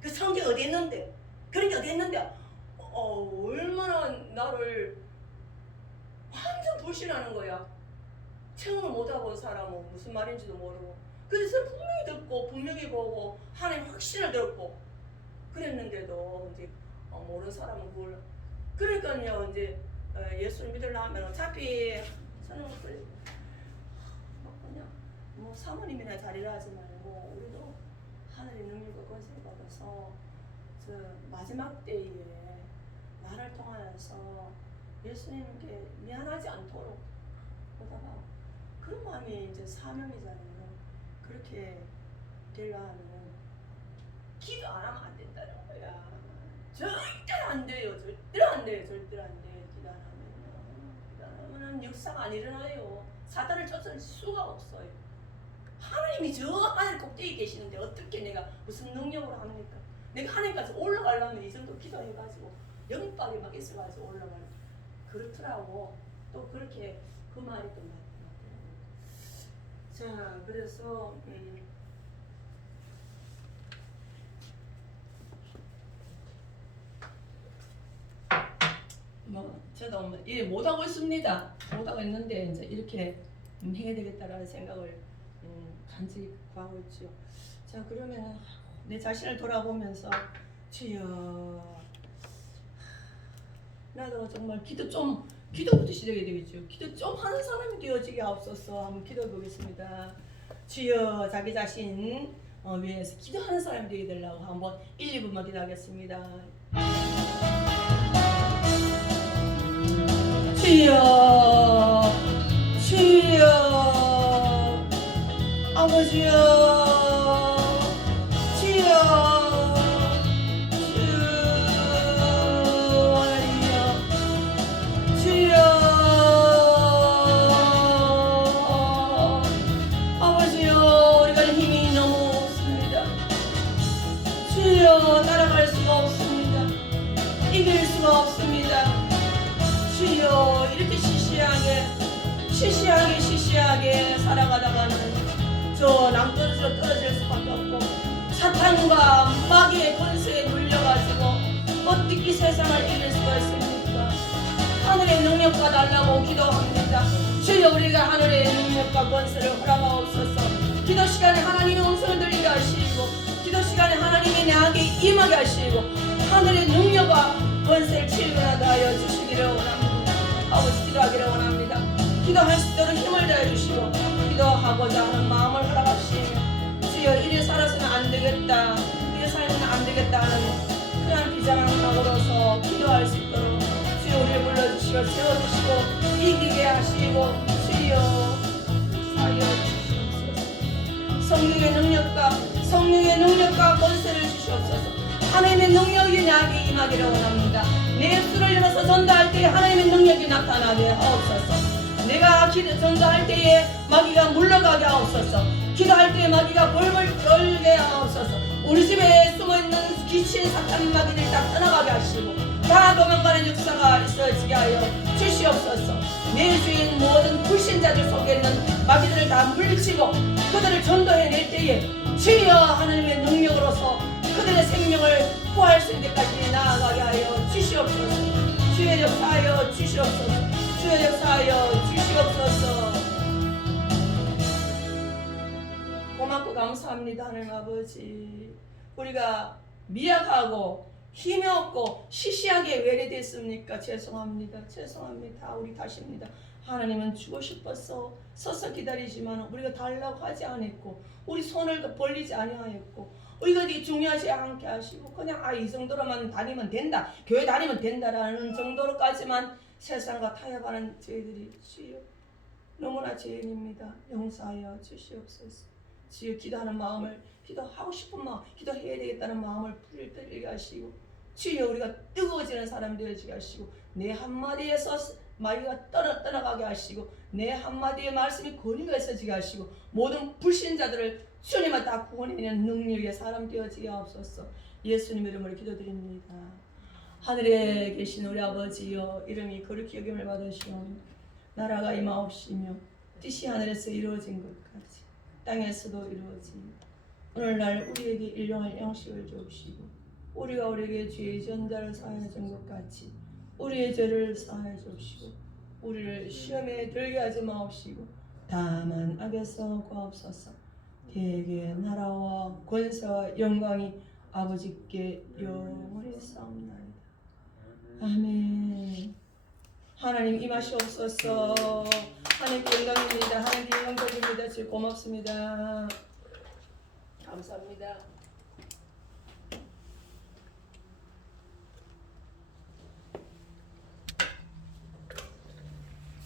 그 성경 어디 있는데? 그런 게 어디 있는데? 얼마나 나를 완전 불신하는 거야. 체험을 못하고 사람은 무슨 말인지도 모르고. 그래서 분명히 듣고 분명히 보고 하나님 확신을 들었고 그랬는데도 이제 모르는 사람은 그걸 그러니까요 이제 예수를 믿으려면 어차피 저는 그냥 뭐 사모님이나 자리를 하지 말고 우리도 하늘의 능력과 권세를 받아서 저 마지막 때에 나를 통하여서 예수님께 미안하지 않도록 그러다가 그런 마음이 이제 사명이잖아요. 그렇게 되려 하면 기도 안 하면 안 된다는 거야. 절대로 안 돼요. 절대로 안 돼요. 절대로 안 돼요. 기도 안 하면요. 기도 안 하면은 역사가 안 일어나요. 사단을 쫓을 수가 없어요. 하나님이 저 하늘 꼭대기 계시는데 어떻게 내가 무슨 능력으로 합니까? 내가 하나님까지 올라가려면 이 정도 기도해가지고 영박에 막 있어가지고 올라가는 그렇더라고. 또 그렇게 그 말이 또 맞더라고요. 자, 그래서 뭐 저도 뭐 일 못하고 있습니다. 못하고 있는데 이제 이렇게 해야 되겠다라는 생각을 간직히 하고 있죠. 자, 그러면 내 자신을 돌아보면서 주여, 나도 정말 기도부터 시작해야 되겠죠. 기도 좀 하는 사람이 되어지게 하옵소서. 한번 기도해 보겠습니다. 주여, 자기 자신 위해서 기도하는 사람이 되게 되려고 한번 1, 2분만 기도하겠습니다. 주여, 주여, 아버지여, 주여, 하나님이여, 주여, 아버지여, 우리가 힘이 너무 없습니다. 주여, 따라갈 수가 없습니다. 이길 수가 없습니다. 주여, 이렇게 시시하게 살아가다가는 저 낭떠러지로 떨어질 수밖에 없고 사탄과 마귀의 권세에 눌려가지고 어떻게 이 세상을 이길 수가 있습니까? 하늘의 능력과 달라고 기도합니다. 주여, 우리가 하늘의 능력과 권세를 허락하옵소서. 기도 시간에 하나님의 음성을 들리게 하시고 기도 시간에 하나님의 나에게 임하게 하시고 하늘의 능력과 권세를 치유하게 하여 주시기를 원합니다. 아버지, 기도하기를 원합니다. 기도할 수 있도록 힘을 다해 주시고 기도하고자 하는 마음을 허락하시며 주여, 이래 살아서는 안 되겠다, 이래 살면 안 되겠다 하는 그런 비장함으로서 기도할 수 있도록 주여 우리를 불러주시고 세워주시고 이기게 하시고 주여 사여 주시옵소서. 성령의 능력과 권세를 주시옵소서. 하나님의 능력이 나에게 임하기를 원합니다. 내 입술을 열어서 전도할 때에 하나님의 능력이 나타나게 하옵소서. 내가 전도할 때에 마귀가 물러가게 하옵소서. 기도할 때에 마귀가 벌벌 떨게 하옵소서. 우리 집에 숨어있는 귀신 사탄 마귀들 다 떠나가게 하시고 다 도망가는 역사가 있어지게 하여 주시옵소서. 내 주인 모든 불신자들 속에 있는 마귀들을 다 물리치고 그들을 전도해낼 때에 주여, 하나님의 능력으로서 그들의 생명을 구할 수 있는 데까지 나아가게 하여 주시옵소서. 주의 역사하여 주시옵소서. 주의 역사하여 주시옵소서. 고맙고 감사합니다. 하나님 아버지, 우리가 미약하고 힘이 없고 시시하게 외래됐습니까? 죄송합니다. 우리 탓입니다. 하나님은 주고 싶어서 서서 기다리지만 우리가 달라고 하지 않았고 우리 손을 벌리지 아니하였고 우리가 이게 중요하지 않게 하시고 그냥 이 정도로만 다니면 된다, 교회 다니면 된다라는 정도로까지만 세상과 타협하는 저희들이 주여 너무나 죄인입니다. 용서하여 주시옵소서. 주여, 기도하는 마음을, 기도하고 싶은 마음, 기도해야 되겠다는 마음을 불들게 하시고 주여, 우리가 뜨거워지는 사람 되어지게 하시고 내 한마디에서 마귀가 떠나가게 하시고 내 한마디의 말씀이 권위가 있어지게 하시고 모든 불신자들을 주님을 다 구원해내는 능력의 사람 되어지게 하옵소서. 예수님 이름으로 기도드립니다. 하늘에 계신 우리 아버지여, 이름이 거룩히 여김을 받으시오. 나라가 임하옵시며 뜻이 하늘에서 이루어진 것 같이 땅에서도 이루어지며 오늘날 우리에게 일용할 양식을 주옵시고 우리가 우리에게 죄의 전자를 사하여 준 것 같이 우리의 죄를 사하여 주옵시고 우리를 시험에 들게 하지 마옵시고 다만 악에서 구하옵소서. 대개 나라와 권세와 영광이 아버지께 영원히 싸움나이다. 아멘. 하나님 임하시옵소서. 하나님께 영광입니다. 하나님께 영광 드립니다. 주님 고맙습니다. 감사합니다.